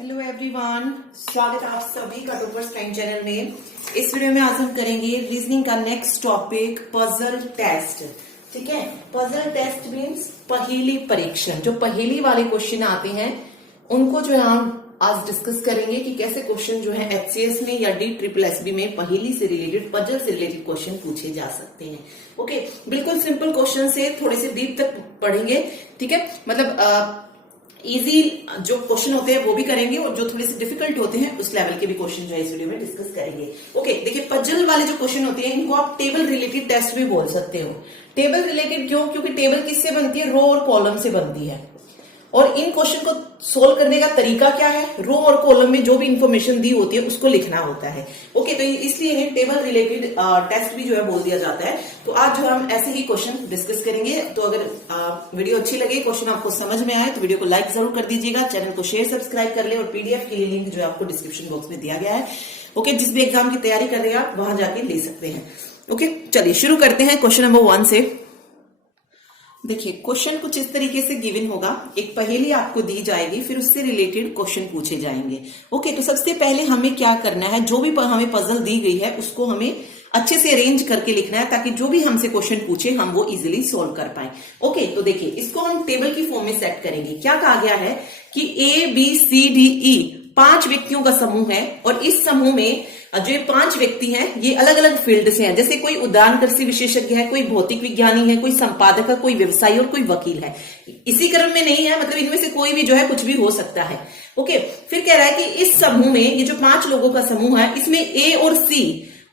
Hello everyone, स्वागत है आप सभी का टॉपर्स टाइम चैनल में। इस वीडियो में आज हम करेंगे रीजनिंग का नेक्स्ट टॉपिक पजल टेस्ट। ठीक है, पजल टेस्ट मीन्स पहेली परीक्षण। जो पहेली वाले क्वेश्चन आते हैं उनको जो है हम आज डिस्कस करेंगे कि कैसे क्वेश्चन जो है एचसीएस में या DSSB में पहेली से रिलेटेड, पजल से रिलेटेड क्वेश्चन पूछे जा सकते हैं। ओके, बिल्कुल सिंपल क्वेश्चन से थोड़े से डीप तक पढ़ेंगे। ठीक है, मतलब इजी जो क्वेश्चन होते हैं वो भी करेंगे और जो थोड़े से डिफिकल्ट होते हैं उस लेवल के भी क्वेश्चन जो है इस वीडियो में डिस्कस करेंगे। ओके, देखिए पजल वाले जो क्वेश्चन होते हैं इनको आप टेबल रिलेटेड टेस्ट भी बोल सकते हो। टेबल रिलेटेड क्यों? क्योंकि टेबल किससे बनती है? रो और कॉलम से बनती है। और इन क्वेश्चन को सोल्व करने का तरीका क्या है? रो और कॉलम में जो भी इंफॉर्मेशन दी होती है उसको लिखना होता है। ओके, तो इसलिए इन्हें टेबल रिलेटेड टेस्ट भी जो है बोल दिया जाता है। तो आज जो हम ऐसे ही क्वेश्चन डिस्कस करेंगे। तो अगर वीडियो अच्छी लगे, क्वेश्चन आपको समझ में आए तो वीडियो को लाइक जरूर कर दीजिएगा, चैनल को शेयर सब्सक्राइब कर ले और पीडीएफ के लिए लिंक जो है आपको डिस्क्रिप्शन बॉक्स में दिया गया है। ओके, जिस भी एग्जाम की तैयारी कर रहे हैं आप वहां जाके ले सकते हैं। ओके, चलिए शुरू करते हैं क्वेश्चन नंबर 1 से। देखिए क्वेश्चन कुछ इस तरीके से गिवन होगा, एक पहेली आपको दी जाएगी, फिर उससे रिलेटेड क्वेश्चन पूछे जाएंगे। ओके, तो सबसे पहले हमें क्या करना है, जो भी हमें पजल दी गई है उसको हमें अच्छे से अरेंज करके लिखना है ताकि जो भी हमसे क्वेश्चन पूछे हम वो इजीली सोल्व कर पाए। ओके, तो देखिए इसको हम टेबल की फॉर्म में सेट करेंगे। क्या कहा गया है कि ABCDE 5 व्यक्तियों का समूह है और इस समूह में जो ये 5 व्यक्ति हैं ये अलग अलग फील्ड से हैं। जैसे कोई उद्यान कृषि विशेषज्ञ है, कोई भौतिक विज्ञानी है, कोई संपादक है, कोई व्यवसायी और कोई वकील है। इसी क्रम में नहीं है, मतलब इनमें से कोई भी जो है कुछ भी हो सकता है। ओके, फिर कह रहा है कि इस समूह में ये जो 5 लोगों का समूह है इसमें A और C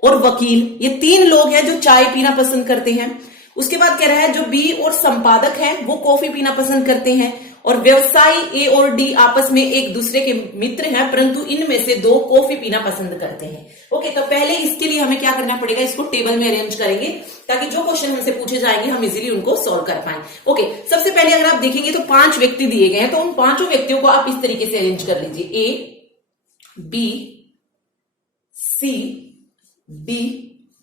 और वकील ये 3 लोग हैं जो चाय पीना पसंद करते हैं। उसके बाद कह रहा है जो B और संपादक है वो कॉफी पीना पसंद करते हैं और व्यवसायी A और D आपस में एक दूसरे के मित्र हैं, परंतु इनमें से 2 कॉफी पीना पसंद करते हैं। ओके, तो पहले इसके लिए हमें क्या करना पड़ेगा, इसको टेबल में अरेंज करेंगे ताकि जो क्वेश्चन हमसे पूछे जाएंगे हम इजीली उनको सॉल्व कर पाए। ओके, सबसे पहले अगर आप देखेंगे तो 5 व्यक्ति दिए गए हैं, तो उन 5 व्यक्तियों को आप इस तरीके से अरेंज कर लीजिए, A B C D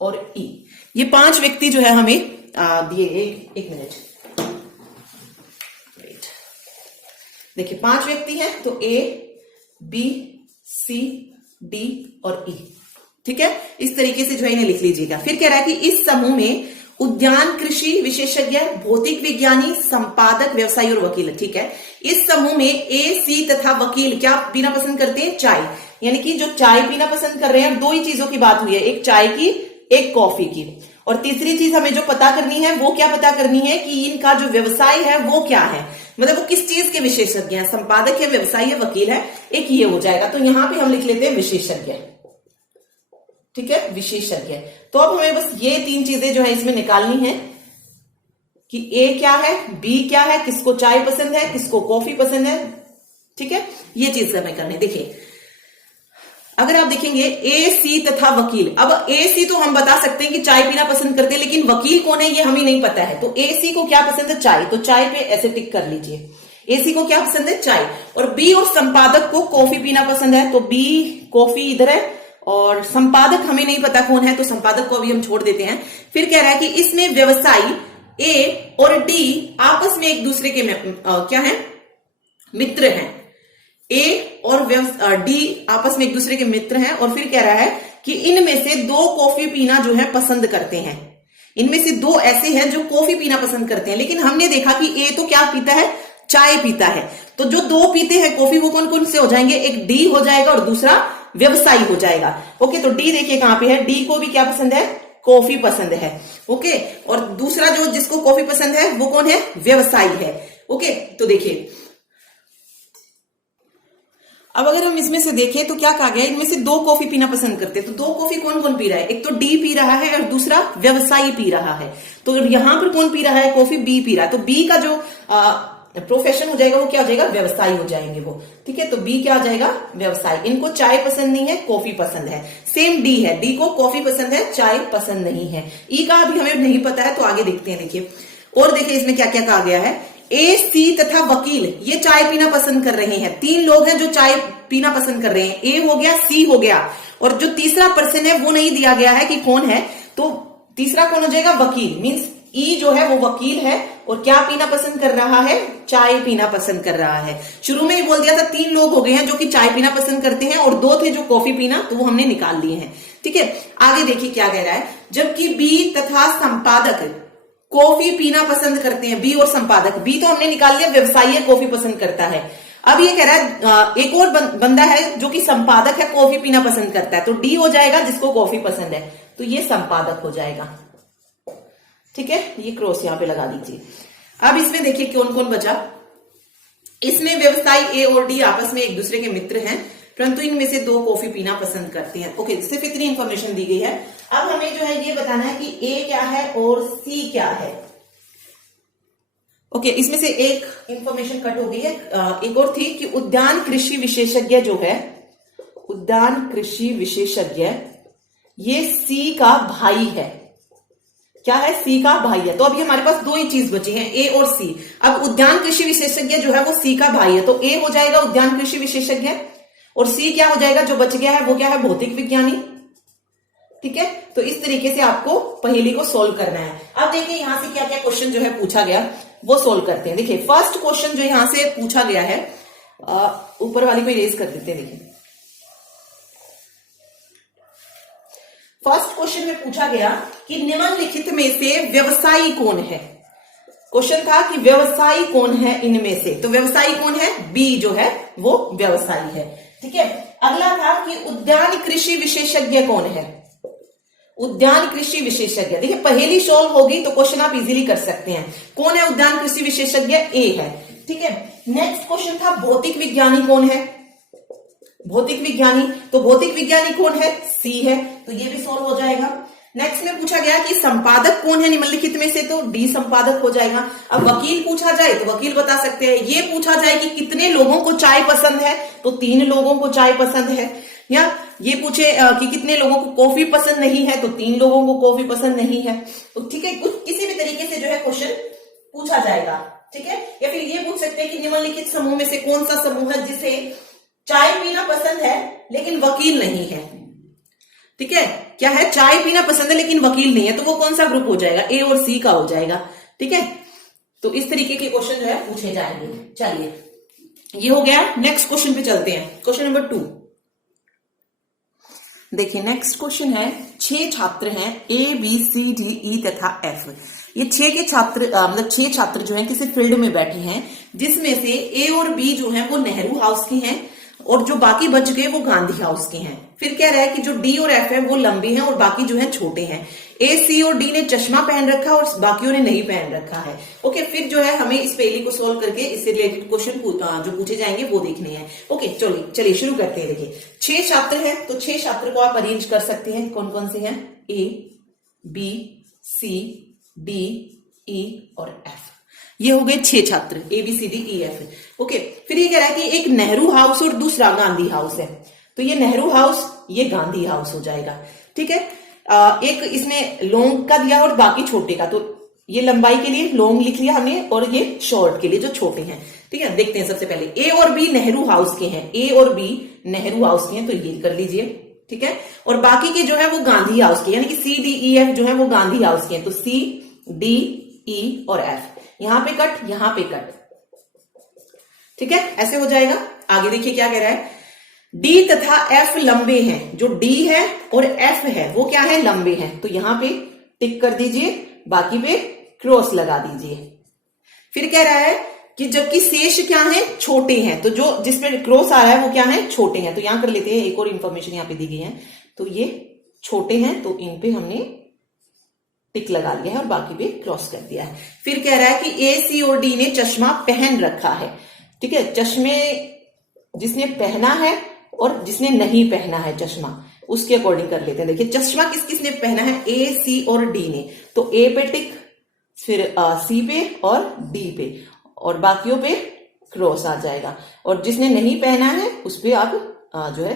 और E। ये 5 व्यक्ति जो है हमें दिए गए। एक मिनट, देखिए 5 व्यक्ति हैं तो A B C D और E। ठीक है, इस तरीके से जो है इन्हें लिख लीजिएगा। फिर कह रहा है कि इस समूह में उद्यान कृषि विशेषज्ञ, भौतिक विज्ञानी, संपादक, व्यवसायी और वकील। ठीक है, इस समूह में A C तथा वकील क्या पीना पसंद करते हैं? चाय। यानी कि जो चाय पीना पसंद कर रहे हैं, 2 ही चीजों की बात हुई है, एक चाय की एक कॉफी की। और तीसरी चीज हमें जो पता करनी है वो क्या पता करनी है कि इनका जो व्यवसाय है वो क्या है, मतलब वो किस चीज के विशेषज्ञ हैं, संपादक है, व्यवसायी है, वकील है, एक ये हो जाएगा। तो यहां पे हम लिख लेते हैं विशेषज्ञ। ठीक है, विशेषज्ञ। तो अब हमें बस ये 3 चीजें जो है इसमें निकालनी है कि A क्या है, B क्या है, किसको चाय पसंद है, किसको कॉफी पसंद है। ठीक है, ये चीज हमें करनी। देखिए अगर आप देखेंगे A C तथा वकील, अब A C तो हम बता सकते हैं कि चाय पीना पसंद करते हैं, लेकिन वकील कौन है ये हमें नहीं पता है। तो A C को क्या पसंद है? चाय। तो चाय पे ऐसे टिक कर लीजिए। A C को क्या पसंद है? चाय। और B और संपादक को कॉफी पीना पसंद है, तो B कॉफी इधर है और संपादक हमें नहीं पता कौन है, तो संपादक को अभी हम छोड़ देते हैं। फिर कह रहा है कि इसमें व्यवसायी A और D आपस में एक दूसरे के क्या है? मित्र हैं। A और D आपस में एक दूसरे के मित्र हैं। और फिर कह रहा है कि इनमें से 2 कॉफी पीना जो है पसंद करते हैं। इनमें से 2 ऐसे हैं जो कॉफी पीना पसंद करते हैं, लेकिन हमने देखा कि A तो क्या पीता है? चाय पीता है। तो जो 2 पीते हैं कॉफी वो कौन कौन से हो जाएंगे? एक D हो जाएगा और दूसरा व्यवसायी हो जाएगा। ओके, तो D देखिए कहां पे है, D को भी क्या पसंद है? कॉफी पसंद है। ओके, और दूसरा जो जिसको कॉफी पसंद है वो कौन है? व्यवसायी है। ओके, तो देखिए अब अगर हम इसमें से देखें तो क्या कहा गया, इनमें से 2 कॉफी पीना पसंद करते हैं। तो 2 कॉफी कौन कौन पी रहा है? एक तो D पी रहा है और दूसरा व्यवसायी पी रहा है। तो यहां पर कौन पी रहा है? कॉफी B पी रहा है। तो B का जो प्रोफेशन हो जाएगा वो क्या हो जाएगा? व्यवसायी हो जाएंगे वो। ठीक है, तो B क्या हो जाएगा? व्यवसायी। इनको चाय पसंद नहीं है, कॉफी पसंद है। सेम D है, D को कॉफी पसंद है, चाय पसंद नहीं है। E का अभी हमें नहीं पता है, तो आगे देखते हैं। देखिए और देखिए इसमें क्या क्या कहा गया है। A C तथा वकील ये चाय पीना पसंद कर रहे हैं। 3 लोग हैं जो चाय पीना पसंद कर रहे हैं। A हो गया, C हो गया, और जो तीसरा पर्सन है वो नहीं दिया गया है कि कौन है। तो तीसरा कौन हो जाएगा? वकील। मींस E जो है वो वकील है और क्या पीना पसंद कर रहा है? चाय पीना पसंद कर रहा है। शुरू में ही बोल दिया था 3 लोग हो गए हैं जो कि चाय पीना पसंद करते हैं और 2 थे जो कॉफी पीना, तो वो हमने निकाल लिए हैं। ठीक है, आगे देखिए क्या कह रहा है। जबकि बी तथा संपादक कॉफी पीना पसंद करते हैं। बी और संपादक, बी तो हमने निकाल लिया, व्यवसायी कॉफी पसंद करता है। अब ये कह रहा है एक और बंदा है जो कि संपादक है, कॉफी पीना पसंद करता है, तो डी हो जाएगा जिसको कॉफी पसंद है, तो ये संपादक हो जाएगा। ठीक है, ये क्रॉस यहां पे लगा दीजिए। अब इसमें देखिए कौन कौन बचा। इसमें व्यवसायी ए और डी आपस में एक दूसरे के मित्र हैं, परंतु इनमें से 2 कॉफी पीना पसंद करते हैं। ओके, सिर्फ इतनी इंफॉर्मेशन दी गई है। अब हमें जो है ये बताना है कि ए क्या है और सी क्या है। ओके, इसमें से एक इंफॉर्मेशन कट हो गई है। एक और थी कि उद्यान कृषि विशेषज्ञ जो है, उद्यान कृषि विशेषज्ञ, ये सी का भाई है। क्या है? सी का भाई है। तो अभी हमारे पास 2 ही चीज बची हैं, ए और सी। अब उद्यान कृषि विशेषज्ञ जो है वो सी का भाई है, तो ए हो जाएगा उद्यान कृषि विशेषज्ञ, और सी क्या हो जाएगा जो बच गया है वो क्या है? भौतिक विज्ञानी। ठीक है, तो इस तरीके से आपको पहेली को सोल्व करना है। अब देखिए यहां से क्या क्या क्वेश्चन जो है पूछा गया वो सोल्व करते हैं। देखिए फर्स्ट क्वेश्चन जो यहां से पूछा गया है, ऊपर वाली को इरेज कर देते हैं। देखिए फर्स्ट क्वेश्चन में पूछा गया कि निम्नलिखित में से व्यवसायी कौन है। क्वेश्चन था कि व्यवसायी कौन है इनमें से, तो व्यवसायी कौन है? बी जो है वो व्यवसायी है। ठीक है, अगला था कि उद्यान कृषि विशेषज्ञ कौन है? उद्यान कृषि विशेषज्ञ। देखिए पहेली सॉल्व होगी तो क्वेश्चन आप इजीली कर सकते हैं। कौन है उद्यान कृषि विशेषज्ञ? ए है। ठीक है, नेक्स्ट क्वेश्चन था भौतिक विज्ञानी कौन है? भौतिक विज्ञानी, तो भौतिक विज्ञानी कौन है? सी है, तो ये भी सॉल्व हो जाएगा। नेक्स्ट में पूछा गया कि संपादक कौन है निम्नलिखित में से, तो डी संपादक हो जाएगा। अब वकील पूछा जाए तो वकील बता सकते हैं। ये पूछा जाए कि कितने लोगों को चाय पसंद है, तो 3 लोगों को चाय पसंद है। या ये पूछे कि कितने लोगों को कॉफी पसंद नहीं है, तो 3 लोगों को कॉफी पसंद नहीं है। तो ठीक है, कुछ किसी भी तरीके से जो है क्वेश्चन पूछा जाएगा। ठीक है, या फिर ये पूछ सकते हैं कि निम्नलिखित समूह में से कौन सा समूह है जिसे चाय पीना पसंद है लेकिन वकील नहीं है। ठीक है, क्या है? चाय पीना पसंद है लेकिन वकील नहीं है, तो वो कौन सा ग्रुप हो जाएगा? ए और सी का हो जाएगा। ठीक है, तो इस तरीके के क्वेश्चन जो है पूछे जाएंगे। चलिए ये हो गया, नेक्स्ट क्वेश्चन पे चलते हैं। क्वेश्चन नंबर 2 देखिए, नेक्स्ट क्वेश्चन है 6 छात्र हैं ए बी सी डी ई तथा एफ। ये 6 के छात्र मतलब 6 छात्र जो हैं किसी फील्ड में बैठे हैं, जिसमें से ए और बी जो हैं वो नेहरू हाउस की हैं और जो बाकी बच गए वो गांधी हाउस के हैं। फिर कह रहा है कि जो डी और एफ है वो लंबे हैं और बाकी जो है छोटे हैं। ए सी और डी ने चश्मा पहन रखा है और बाकियों ने नहीं पहन रखा है। ओके, फिर जो है हमें इस पहेली को सोल्व करके इससे रिलेटेड क्वेश्चन जो पूछे जाएंगे वो देखने हैं। ओके, चलिए शुरू करते हैं। देखिए 6 छात्र हैं, तो 6 छात्र को आप अरेंज कर सकते हैं। कौन कौन से हैं? ए बी सी डी ई और एफ। ये हो गए 6 छात्र, A B C D E F. Okay, फिर ये कह रहा है कि एक नेहरू हाउस और दूसरा गांधी हाउस है, तो ये नेहरू हाउस ये गांधी हाउस हो जाएगा। ठीक है, एक इसने लॉन्ग का दिया और बाकी छोटे का, तो ये लंबाई के लिए लॉन्ग लिख लिया हमने और ये शॉर्ट के लिए जो छोटे हैं। ठीक है, देखते हैं। सबसे पहले ए और बी नेहरू हाउस के हैं, ए और बी नेहरू हाउस के हैं, तो ये कर लीजिए। ठीक है, और बाकी के जो है वो गांधी हाउस के, यानी कि सी डी ई एफ जो है वो गांधी हाउस के हैं, तो सी डी ई और एफ। यहां पे कट, यहां पे कट। ठीक है, ऐसे हो जाएगा। आगे देखिए क्या कह रहा है, डी तथा एफ लंबे हैं। जो डी है और एफ है वो क्या है? लंबे हैं, तो यहां पे टिक कर दीजिए, बाकी पे क्रॉस लगा दीजिए। फिर कह रहा है कि जबकि शेष क्या है? छोटे हैं, तो जो जिसपे क्रॉस आ रहा है वो क्या है? छोटे हैं, तो यहां कर लेते हैं। एक और इंफॉर्मेशन यहां पे दी गई है, तो ये छोटे हैं, तो इन पे हमने टिक लगा लिया है और बाकी पे क्रॉस कर दिया है। फिर कह रहा है कि ए सी और डी ने चश्मा पहन रखा है। ठीक है, चश्मे जिसने पहना है और जिसने नहीं पहना है चश्मा, उसके अकॉर्डिंग कर लेते हैं। देखिए चश्मा किस किसने पहना है? ए सी और डी ने, तो ए पे टिक, फिर सी पे और डी पे, और बाकियों पे क्रॉस आ जाएगा। और जिसने नहीं पहना है उस पे आप जो है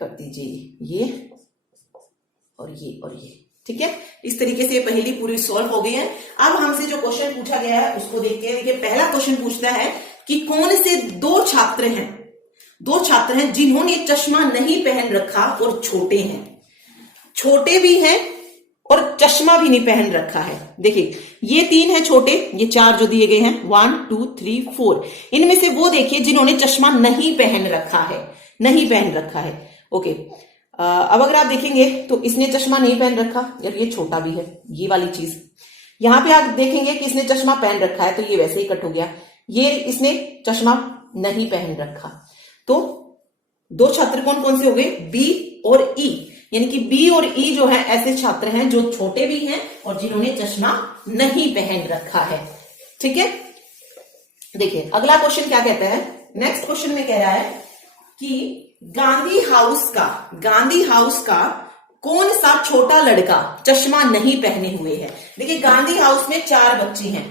कर दीजिए ये और ये और ये। ठीक है, इस तरीके से पहेली पूरी सॉल्व हो गई है। अब हमसे जो क्वेश्चन पूछा गया है उसको देखते हैं। देखिए पहला क्वेश्चन पूछता है कि कौन से 2 छात्र हैं जिन्होंने चश्मा नहीं पहन रखा और छोटे हैं। छोटे भी हैं और चश्मा भी नहीं पहन रखा है। देखिए ये 3 है छोटे, ये 4 जो दिए गए हैं 1 2 3 4, इनमें से वो देखिए जिन्होंने चश्मा नहीं पहन रखा है, नहीं पहन रखा है। ओके, अब अगर आप देखेंगे तो इसने चश्मा नहीं पहन रखा, यार ये छोटा भी है, ये वाली चीज। यहां पे आप देखेंगे कि इसने चश्मा पहन रखा है, तो ये वैसे ही कट हो गया। ये इसने चश्मा नहीं पहन रखा, तो 2 छात्र कौन कौन से हो गए, बी और ई। यानी कि बी और ई जो है ऐसे छात्र हैं जो छोटे भी हैं और जिन्होंने चश्मा नहीं पहन रखा है। ठीक है, देखिए अगला क्वेश्चन क्या कहता है। नेक्स्ट क्वेश्चन में कह रहा है कि गांधी हाउस का कौन सा छोटा लड़का चश्मा नहीं पहने हुए है। देखिए गांधी हाउस में 4 बच्चे हैं,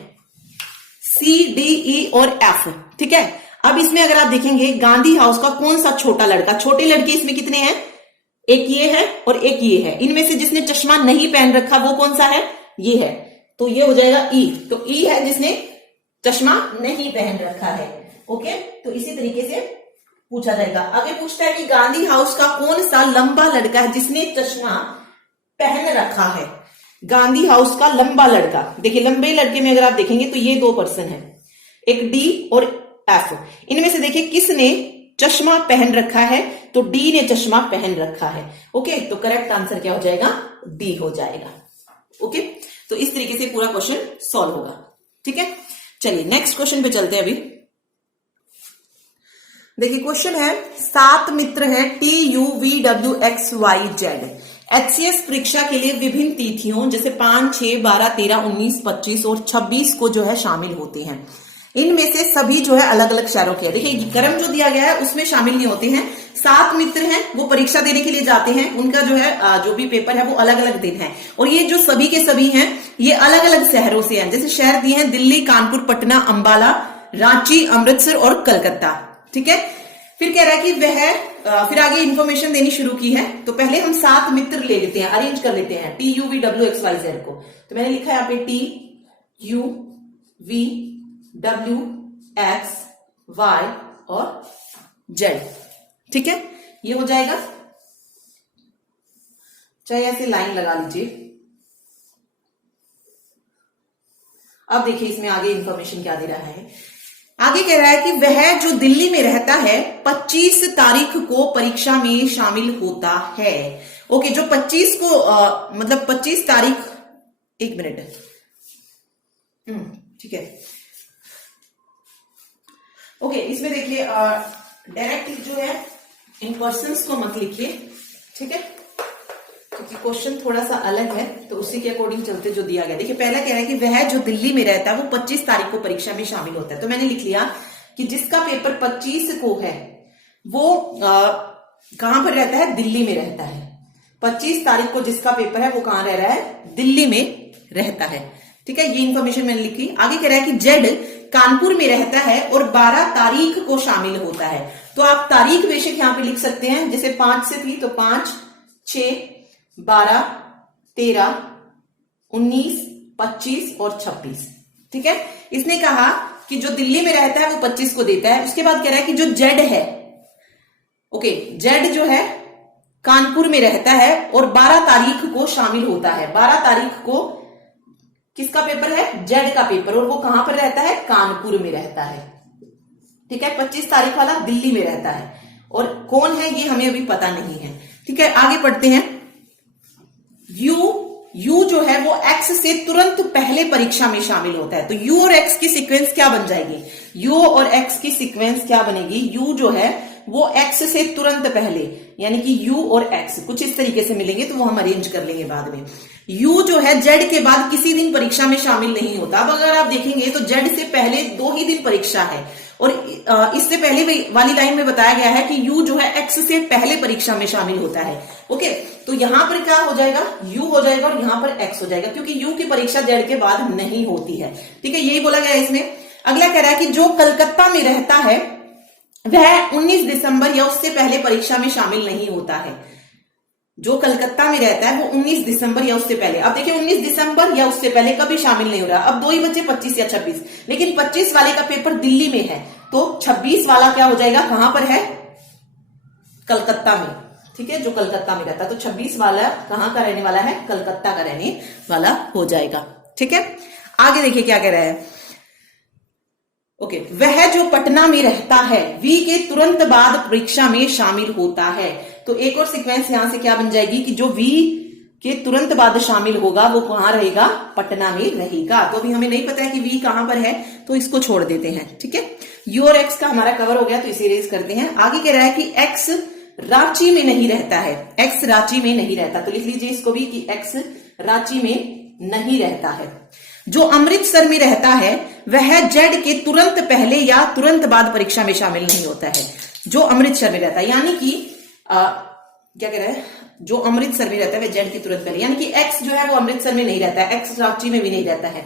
सी डी ई और एफ। ठीक है, अब इसमें अगर आप देखेंगे गांधी हाउस का कौन सा छोटा लड़का, छोटे लड़के इसमें कितने हैं, एक ये है और एक ये है। इनमें से जिसने चश्मा नहीं पहन रखा वो कौन सा है, ये है, तो ये हो जाएगा ई। तो ई है जिसने चश्मा नहीं पहन रखा है। ओके, तो इसी तरीके से पूछा जाएगा। आगे पूछता है कि गांधी हाउस का कौन सा लंबा लड़का है जिसने चश्मा पहन रखा है। गांधी हाउस का लंबा लड़का, देखिए लंबे लड़के में अगर आप देखेंगे तो ये 2 पर्सन है, एक डी और एफ। इनमें से देखिए किसने चश्मा पहन रखा है, तो डी ने चश्मा पहन रखा है। ओके, तो करेक्ट आंसर क्या हो जाएगा, डी हो जाएगा। ओके, तो इस तरीके से पूरा क्वेश्चन सॉल्व होगा। ठीक है, चलिए नेक्स्ट क्वेश्चन पे चलते हैं। अभी देखिए क्वेश्चन है, 7 मित्र हैं TUVWXYZ HCS परीक्षा के लिए विभिन्न तिथियों जैसे 5, 6, 12, 13, 19, 25 और 26 को जो है शामिल होते हैं। इनमें से सभी जो है अलग अलग शहरों के हैं। देखिए क्रम जो दिया गया है उसमें शामिल नहीं होते हैं। 7 मित्र हैं, वो परीक्षा देने के लिए जाते हैं, उनका जो है जो भी पेपर है वो अलग अलग दिन है। और ये जो सभी के सभी हैं ये अलग अलग शहरों से हैं। जैसे शहर दिए हैं दिल्ली, कानपुर, पटना, अंबाला, रांची, अमृतसर और कलकत्ता। ठीक है, फिर कह रहा है कि वह फिर आगे इंफॉर्मेशन देनी शुरू की है। तो पहले हम 7 मित्र ले लेते हैं, अरेंज कर लेते हैं TUVWXYZ को। तो मैंने लिखा है यहाँ पे TUVWXY और Z। ठीक है, ये हो जाएगा, चाहे ऐसे लाइन लगा लीजिए। अब देखिए इसमें आगे इंफॉर्मेशन क्या दे रहा है। आगे कह रहा है कि वह जो दिल्ली में रहता है 25 तारीख को परीक्षा में शामिल होता है। ओके, जो 25 को मतलब 25 तारीख, 1 मिनट, ठीक है। ओके, इसमें देखिए डायरेक्ट जो है इन पर्सन्स को मत लिखिए, ठीक है, क्योंकि क्वेश्चन थोड़ा सा अलग है, तो उसी के अकॉर्डिंग चलते जो दिया गया। देखिए पहला कह रहा है कि वह जो दिल्ली में रहता है वो 25 तारीख को परीक्षा में शामिल होता है। तो मैंने लिख लिया कि जिसका पेपर 25 को है वो कहां पर रहता है, दिल्ली में रहता है। 25 तारीख को जिसका पेपर है वो कहां रह रहा है, दिल्ली में रहता है। ठीक है, ये इंफॉर्मेशन मैंने लिखी। आगे कह रहा है कि जेड कानपुर में रहता है और 12 तारीख को शामिल होता है। तो आप तारीख बेशक यहां पे लिख सकते हैं, जैसे 5 से थी तो 5, 6, 12, 13, 19, 25 और 26। ठीक है, इसने कहा कि जो दिल्ली में रहता है वो 25 को देता है। उसके बाद कह रहा है कि जो जेड है, ओके, जेड जो है कानपुर में रहता है और 12 तारीख को शामिल होता है। 12 तारीख को किसका पेपर है, जेड का पेपर, और वो कहां पर रहता है, कानपुर में रहता है। ठीक है, 25 तारीख वाला दिल्ली में रहता है, और कौन है ये हमें अभी पता नहीं है। ठीक है, आगे पढ़ते हैं। यू जो है वो एक्स से तुरंत पहले परीक्षा में शामिल होता है। तो यू और एक्स की सीक्वेंस क्या बन जाएगी, यू और एक्स की सीक्वेंस क्या बनेगी, यू जो है वो एक्स से तुरंत पहले, यानी कि यू और एक्स कुछ इस तरीके से मिलेंगे, तो वो हम अरेंज कर लेंगे बाद में। यू जो है जेड के बाद किसी दिन परीक्षा में शामिल नहीं होता। अब अगर आप देखेंगे तो जेड से पहले 2 ही दिन परीक्षा है, और इससे पहले वाली लाइन में बताया गया है कि यू जो है एक्स से पहले परीक्षा में शामिल होता है। ओके, तो यहां पर क्या हो जाएगा, यू हो जाएगा और यहां पर एक्स हो जाएगा, क्योंकि यू की परीक्षा जेड के बाद नहीं होती है। ठीक है, यही बोला गया है इसमें। अगला कह रहा है कि जो कलकत्ता में रहता है वह 19 दिसंबर या उससे पहले परीक्षा में शामिल नहीं होता है। जो कलकत्ता में रहता है वो 19 दिसंबर या उससे पहले, अब देखिए 19 दिसंबर या उससे पहले कभी शामिल नहीं हो रहा। अब 2 ही बचे, 25 या 26, लेकिन 25 वाले का पेपर दिल्ली में है, तो 26 वाला क्या हो जाएगा, कहां पर है, कलकत्ता में। ठीक है, जो कलकत्ता में रहता है। तो 26 वाला कहाँ का रहने वाला है? कलकत्ता का रहने वाला हो जाएगा। ठीक है, आगे देखिए क्या कह रहा है। ओके, वह जो पटना में रहता है वी के तुरंत बाद परीक्षा में शामिल होता है। तो एक और सीक्वेंस यहां से क्या बन जाएगी कि जो वी के तुरंत बाद शामिल होगा वो कहां रहेगा? पटना में रहेगा। तो अभी हमें नहीं पता है कि वी कहां पर है, तो इसको छोड़ देते हैं। ठीक है, यू और एक्स का हमारा कवर हो गया, तो इसे इरेज करते हैं। आगे कह रहा है कि एक्स रांची में नहीं रहता है। एक्स रांची में नहीं रहता, तो लिख लीजिए इसको भी कि एक्स रांची में नहीं रहता है। जो अमृतसर में रहता है वह जेड के तुरंत पहले या तुरंत बाद परीक्षा में शामिल नहीं होता है। जो अमृतसर में रहता है, यानी कि क्या कह रहा है? जो अमृतसर में रहता है वह जेड के तुरंत पहले, यानी कि एक्स जो है वो अमृतसर में नहीं रहता है, एक्स रांची में भी नहीं रहता है।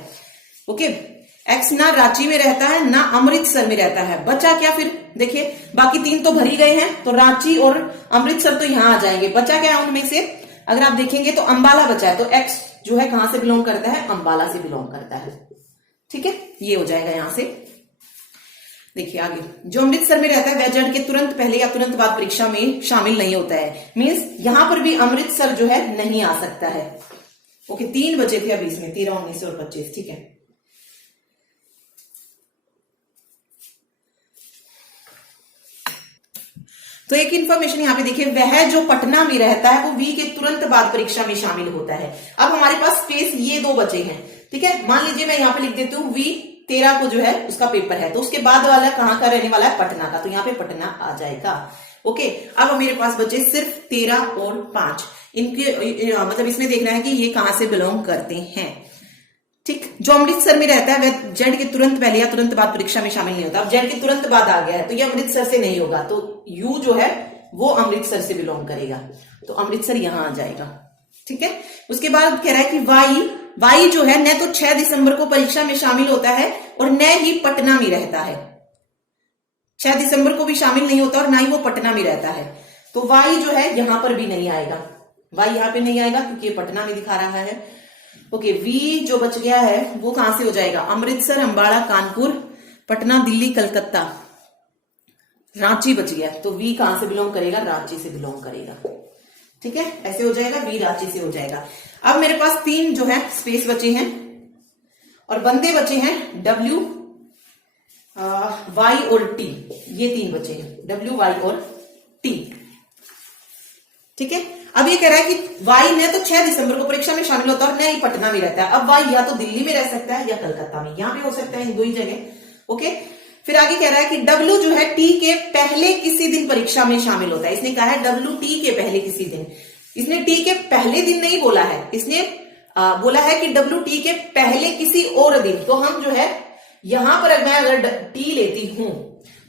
ओके, एक्स ना रांची में रहता है ना अमृतसर में रहता है। बचा क्या फिर? देखिए बाकी तीन तो भरी गए हैं, तो रांची और अमृतसर तो यहां आ जाएंगे। बचा क्या है उनमें से? अगर आप देखेंगे तो अंबाला बचा है, तो एक्स जो है कहां से बिलोंग करता है? अंबाला से बिलोंग करता है। ठीक है, ये हो जाएगा यहां से। देखिए आगे, जो अमृतसर में रहता है वह जेड के तुरंत पहले या तुरंत बाद परीक्षा में शामिल नहीं होता है। मींस यहां पर भी अमृतसर जो है नहीं आ सकता है। ओके, 3 बचे थे अभी इसमें, 13, 19 और 25। ठीक है, तो एक इंफॉर्मेशन यहां पे देखिए, वह जो पटना में रहता है वो वी के तुरंत बाद परीक्षा में शामिल होता है। अब हमारे पास स्पेस ये 2 बचे हैं। ठीक है, मान लीजिए मैं यहां पे लिख देती हूँ वी 13 को जो है उसका पेपर है, तो उसके बाद वाला कहां का रहने वाला है? पटना का, तो यहाँ पे पटना आ जाएगा। ओके, अब मेरे पास बचे सिर्फ 13 और 5। इनके मतलब इसमें देखना है कि ये कहां से बिलोंग करते हैं। ठीक, जो अमृतसर में रहता है वह जेड के तुरंत पहले या तुरंत बाद परीक्षा में शामिल नहीं होता। अब जेड के तुरंत बाद आ गया है, तो ये अमृतसर से नहीं होगा, तो यू जो है वो अमृतसर से बिलोंग करेगा, तो अमृतसर यहां आ जाएगा। ठीक है, उसके बाद कह रहा है कि वाई जो है न तो 6 दिसंबर को परीक्षा में शामिल होता है और न ही पटना में रहता है। 6 दिसंबर को भी शामिल नहीं होता और ना ही वो पटना में रहता है, तो वाई जो है यहां पर भी नहीं आएगा। वाई यहां पे नहीं आएगा क्योंकि ये पटना में दिखा रहा है। ओके, वी जो बच गया है वो कहां से हो जाएगा? अमृतसर, अंबाला, कानपुर, पटना, दिल्ली, कलकत्ता, रांची बच गया, तो वी कहां से बिलोंग करेगा? रांची से बिलोंग करेगा। ठीक है, ऐसे हो जाएगा, वी रांची से हो जाएगा। अब मेरे पास 3 जो है स्पेस बचे हैं और बंदे बचे हैं डब्ल्यू, वाई और टी। ये 3 बचे हैं, डब्ल्यू, वाई और टी। ठीक है, अब ये कह रहा है कि वाई ने तो 6 दिसंबर को परीक्षा में शामिल होता है और न ही पटना में रहता है। अब वाई या तो दिल्ली में रह सकता है या कलकत्ता में, यहां पे हो सकता है, इन 2 ही जगह। ओके, फिर आगे कह रहा है कि डब्ल्यू जो है टी के पहले किसी दिन परीक्षा में शामिल होता है। इसने कहा है डब्ल्यू टी के पहले किसी दिन, इसने टी के पहले दिन नहीं बोला है, इसने बोला है कि डब्ल्यू टी के पहले किसी और दिन। तो हम जो है यहां पर मैं अगर टी लेती हूं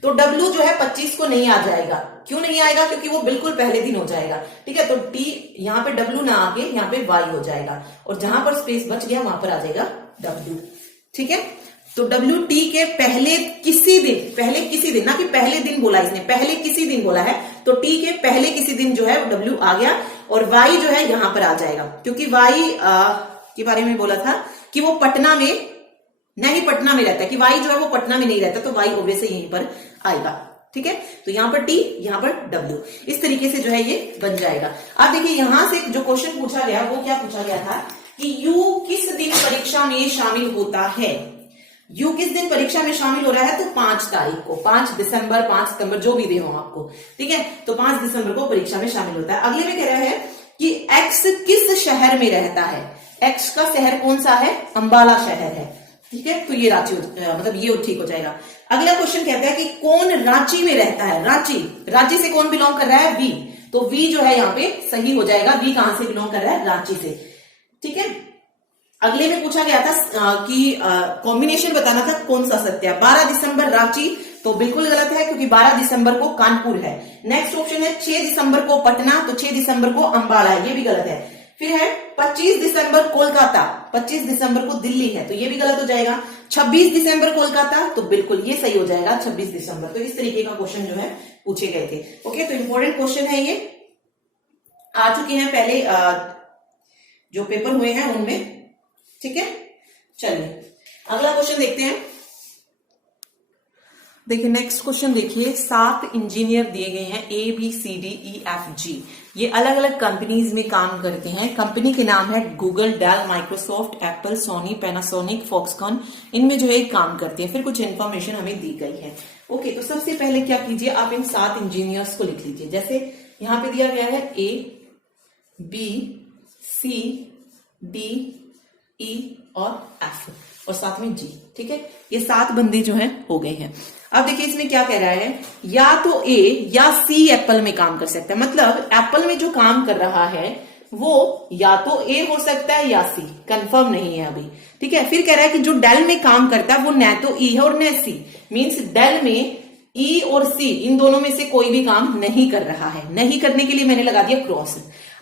तो डब्ल्यू जो है 25 को नहीं आ जाएगा। क्यों नहीं आएगा? क्योंकि वो बिल्कुल पहले दिन हो जाएगा। ठीक है, तो टी यहां पे डब्ल्यू ना आके यहां पे वाई हो जाएगा और जहां पर स्पेस बच गया वहां पर आ जाएगा डब्ल्यू। ठीक है, तो डब्ल्यू टी के पहले किसी दिन ना कि पहले दिन बोला इसने, पहले किसी दिन बोला है, तो टी के पहले किसी दिन जो है डब्ल्यू आ गया और वाई जो है यहां पर आ जाएगा, क्योंकि वाई के बारे में बोला था कि वो पटना में नहीं, पटना में रहता है, कि वाई जो है वो पटना में नहीं रहता, तो वाई ऑब्वियसली यहीं पर आएगा। ठीक है, तो यहां पर टी, यहां पर डब्ल्यू, इस तरीके से जो है ये बन जाएगा। अब देखिए यहां से जो क्वेश्चन पूछा गया वो क्या पूछा गया था कि यू किस दिन परीक्षा में शामिल होता है। यू किस दिन परीक्षा में शामिल हो रहा है? तो 5 तारीख को, 5 दिसंबर, 5 सितंबर, जो भी दे हो आपको। ठीक है, तो 5 दिसंबर को परीक्षा में शामिल होता है। अगले में कह रहा है कि एक्स किस शहर में रहता है। एक्स का शहर कौन सा है? अंबाला शहर है। ठीक है, तो ये रांची मतलब ये ठीक हो जाएगा। अगला क्वेश्चन कहता है कि कौन रांची में रहता है। रांची से कौन बिलोंग कर रहा है? वी, तो वी जो है यहाँ पे सही हो जाएगा। वी कहां से बिलोंग कर रहा है? रांची से। ठीक है, अगले में पूछा गया था कि कॉम्बिनेशन बताना था कौन सा सत्य है। 12 दिसंबर रांची, तो बिल्कुल गलत है क्योंकि 12 दिसंबर को कानपुर है। नेक्स्ट ऑप्शन है 6 दिसंबर को पटना, तो 6 दिसंबर को अंबाला है, ये भी गलत है। फिर है 25 दिसंबर कोलकाता, 25 दिसंबर को दिल्ली है, तो ये भी गलत हो जाएगा। 26 दिसंबर कोलकाता, तो बिल्कुल ये सही हो जाएगा 26 दिसंबर। तो इस तरीके का क्वेश्चन जो है पूछे गए थे। ओके, तो इंपॉर्टेंट क्वेश्चन है, ये आ चुके हैं पहले जो पेपर हुए हैं उनमें। ठीक है, चलिए अगला क्वेश्चन देखते हैं। देखिए नेक्स्ट क्वेश्चन देखिए, 7 इंजीनियर दिए गए हैं ABCDEFG। ये अलग अलग कंपनीज में काम करते हैं। कंपनी के नाम है Google, Dell, Microsoft, Apple, Sony, Panasonic, Foxconn. इनमें जो है काम करते हैं। फिर कुछ इन्फॉर्मेशन हमें दी गई है। ओके, तो सबसे पहले क्या कीजिए, आप इन 7 इंजीनियर्स को लिख लीजिए। जैसे यहां पे दिया गया है ABCDE और F और साथ में G। ठीक है, ये 7 बंदे जो हैं हो गए हैं। अब देखिए इसमें क्या कह रहा है, या तो A या C एप्पल में काम कर सकता है। मतलब एप्पल में जो काम कर रहा है वो या तो A हो सकता है या C, कंफर्म नहीं है अभी। ठीक है, फिर कह रहा है कि जो डेल में काम करता है वो न तो E है और न C। मीन्स डेल में E और C इन दोनों में से कोई भी काम नहीं कर रहा है। नहीं करने के लिए मैंने लगा दिया क्रॉस।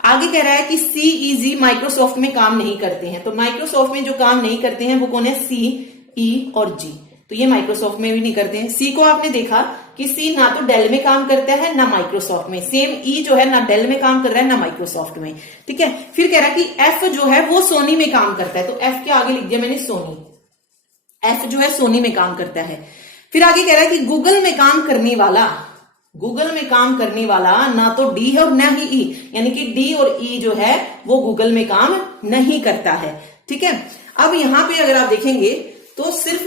आगे कह रहा है कि CEG माइक्रोसॉफ्ट में काम नहीं करते हैं। तो माइक्रोसॉफ्ट में जो काम नहीं करते हैं वो कौन है, C, E और G। तो ये माइक्रोसॉफ्ट में भी नहीं करते हैं। C को आपने देखा कि C ना तो डेल में काम करता है ना माइक्रोसॉफ्ट में। सेम E जो है ना डेल में काम कर रहा है ना माइक्रोसॉफ्ट में। ठीक है, फिर कह रहा है कि F जो है वो सोनी में काम करता है। तो F के आगे लिख दिया मैंने सोनी। F जो है सोनी में काम करता है। फिर आगे कह रहा है कि गूगल में काम करने वाला ना तो डी है और ना ही ई, यानी कि डी और ई जो है वो गूगल में काम नहीं करता है। ठीक है, अब यहां पे अगर आप देखेंगे तो सिर्फ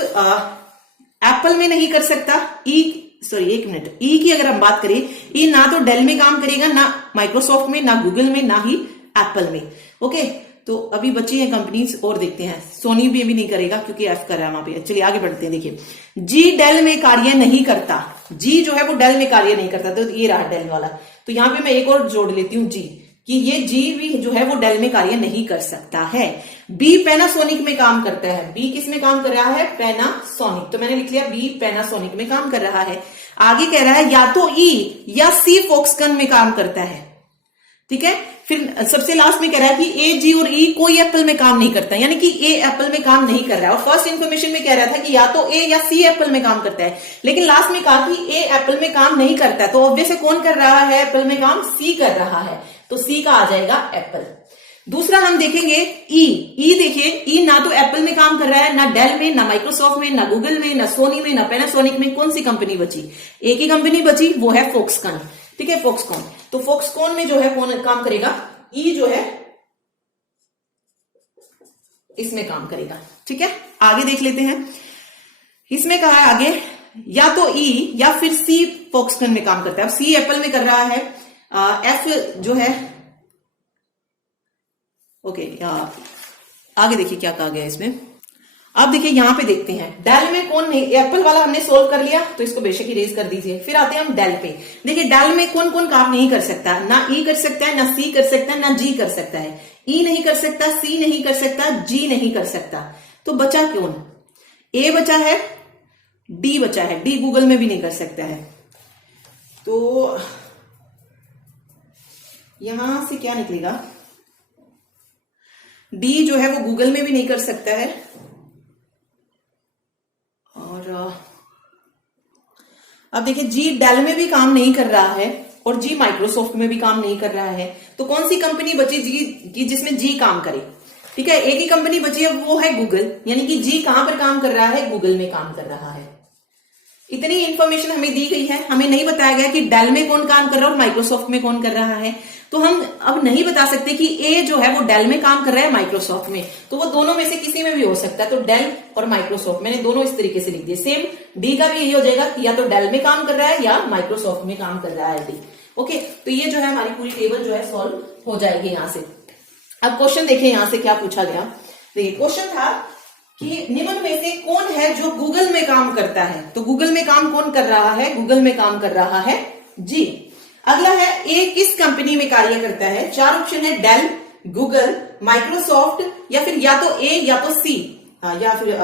एप्पल में नहीं कर सकता। एक मिनट, ई की अगर हम बात करें, ई ना तो डेल में काम करेगा, ना माइक्रोसॉफ्ट में, ना गूगल में, ना ही एप्पल में। ओके, तो अभी बची हैं कंपनीज और देखते हैं। सोनी भी नहीं करेगा क्योंकि एफ कर रहा है वहां पे। चलिए आगे बढ़ते हैं। देखिए जी डेल में कार्य नहीं करता। जी जो है वो डेल में कार्य नहीं करता, तो ये रहा डेल वाला। तो यहां पे मैं एक और जोड़ लेती हूं जी, कि ये जी भी जो है वो डेल में कार्य नहीं कर सकता है। बी पैनासोनिक में काम करता है। बी किस में काम कर रहा है, पैनासोनिक। तो मैंने लिख लिया बी पैनासोनिक में काम कर रहा है। आगे कह रहा है या तो ई या सी फॉक्सकॉन में काम करता है। ठीक है, फिर सबसे लास्ट में कह रहा है कि ए, जी और ई कोई एप्पल में काम नहीं करता, यानी कि ए एप्पल में काम नहीं कर रहा है। और फर्स्ट इन्फॉर्मेशन में कह रहा था कि या तो ए या सी एप्पल में काम करता है, लेकिन लास्ट में कहा कि ए एप्पल में काम नहीं करता है। तो ऑब्वियस कौन कर रहा है एप्पल में काम, सी कर रहा है। तो सी का आ जाएगा एप्पल। दूसरा हम देखेंगे ई देखिए, ई ना तो एप्पल में काम कर रहा है, ना डेल में, ना माइक्रोसॉफ्ट में, ना गूगल में, ना सोनी में, ना पैनासोनिक में। कौन सी कंपनी बची, एक ही कंपनी बची, वो है फॉक्सकॉन। ठीक है, फॉक्सकॉन। तो फॉक्सकॉन में जो है कौन काम करेगा, ई जो है इसमें काम करेगा। ठीक है, आगे देख लेते हैं। इसमें कहा है आगे या तो ई या फिर सी फॉक्सकॉन में काम करता है। अब सी एप्पल में कर रहा है, एफ जो है ओके, आगे देखिए क्या कहा गया इसमें। अब देखिए यहां पे देखते हैं डेल में कौन नहीं, एप्पल वाला हमने सोल्व कर लिया तो इसको बेशक इरेज कर दीजिए। फिर आते हैं हम डेल पे। देखिए डेल में कौन कौन काम नहीं कर सकता, ना ई कर सकता है, ना सी कर सकता है, ना जी कर सकता है। ई नहीं कर सकता, सी नहीं कर सकता, जी नहीं कर सकता। तो बचा कौन, ए बचा है, डी बचा है। डी गूगल में भी नहीं कर सकता है। तो यहां से क्या निकलेगा, डी जो है वो गूगल में भी नहीं कर सकता है, और अब देखिए जी डेल में भी काम नहीं कर रहा है और जी माइक्रोसॉफ्ट में भी काम नहीं कर रहा है। तो कौन सी कंपनी बची जी की जिसमें जी काम करे। ठीक है, एक ही कंपनी बची है, वो है गूगल, यानी कि जी कहां पर काम कर रहा है, गूगल में काम कर रहा है। इतनी इंफॉर्मेशन हमें दी गई है। हमें नहीं बताया गया कि डेल में कौन काम कर रहा है और माइक्रोसॉफ्ट में कौन कर रहा है। तो हम अब नहीं बता सकते कि ए जो है वो डेल में काम कर रहा है माइक्रोसॉफ्ट में, तो वो दोनों में से किसी में भी हो सकता है। तो डेल और माइक्रोसॉफ्ट मैंने दोनों इस तरीके से लिख दिए। सेम डी का भी यही हो जाएगा कि या तो डेल में काम कर रहा है या माइक्रोसॉफ्ट में काम कर रहा है डी। ओके, तो ये जो है हमारी पूरी टेबल जो है सॉल्व हो जाएगी यहां से। अब क्वेश्चन देखिए यहां से क्या पूछा गया। देखिए क्वेश्चन था कि निम्न में से कौन है जो गूगल में काम करता है। तो गूगल में काम कौन कर रहा है, गूगल में काम कर रहा है जी। अगला है ए किस कंपनी में कार्य करता है। 4 ऑप्शन है, डेल, गूगल, माइक्रोसॉफ्ट, या फिर या तो ए या तो सी, या फिर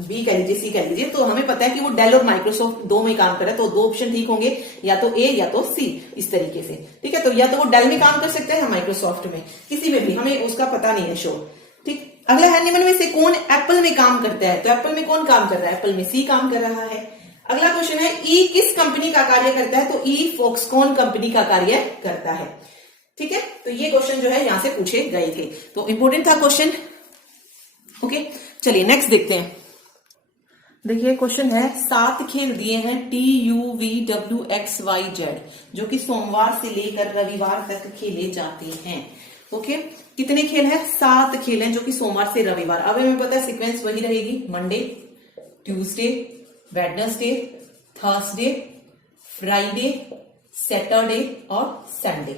बी कह लीजिए, सी कह लीजिए। तो हमें पता है कि वो डेल और माइक्रोसॉफ्ट दो में काम कर रहा है, तो 2 ऑप्शन ठीक होंगे, या तो ए या तो सी, इस तरीके से। ठीक है, तो या तो वो डेल में काम कर सकता है या माइक्रोसॉफ्ट में, किसी में भी, हमें उसका पता नहीं है श्योर। ठीक, अगला है निम्न में से कौन एप्पल में काम करता है। तो एप्पल में कौन काम कर रहा है, एप्पल में सी काम कर रहा है। अगला क्वेश्चन है ई किस कंपनी का कार्य करता है। तो ई फॉक्सकॉन कंपनी का कार्य करता है। ठीक है, तो ये क्वेश्चन जो है यहां से पूछे गए थे, तो इंपोर्टेंट था क्वेश्चन। ओके, चलिए नेक्स्ट देखते हैं। देखिए क्वेश्चन है 7 खेल दिए हैं TUVWXYZ जो कि सोमवार से लेकर रविवार तक खेले जाते हैं। ओके, कितने खेल हैं? 7 खेल हैं जो कि सोमवार से रविवार। अब हमें पता है सीक्वेंस वही रहेगी, Monday, Tuesday, Wednesday, Thursday, Friday, Saturday और संडे,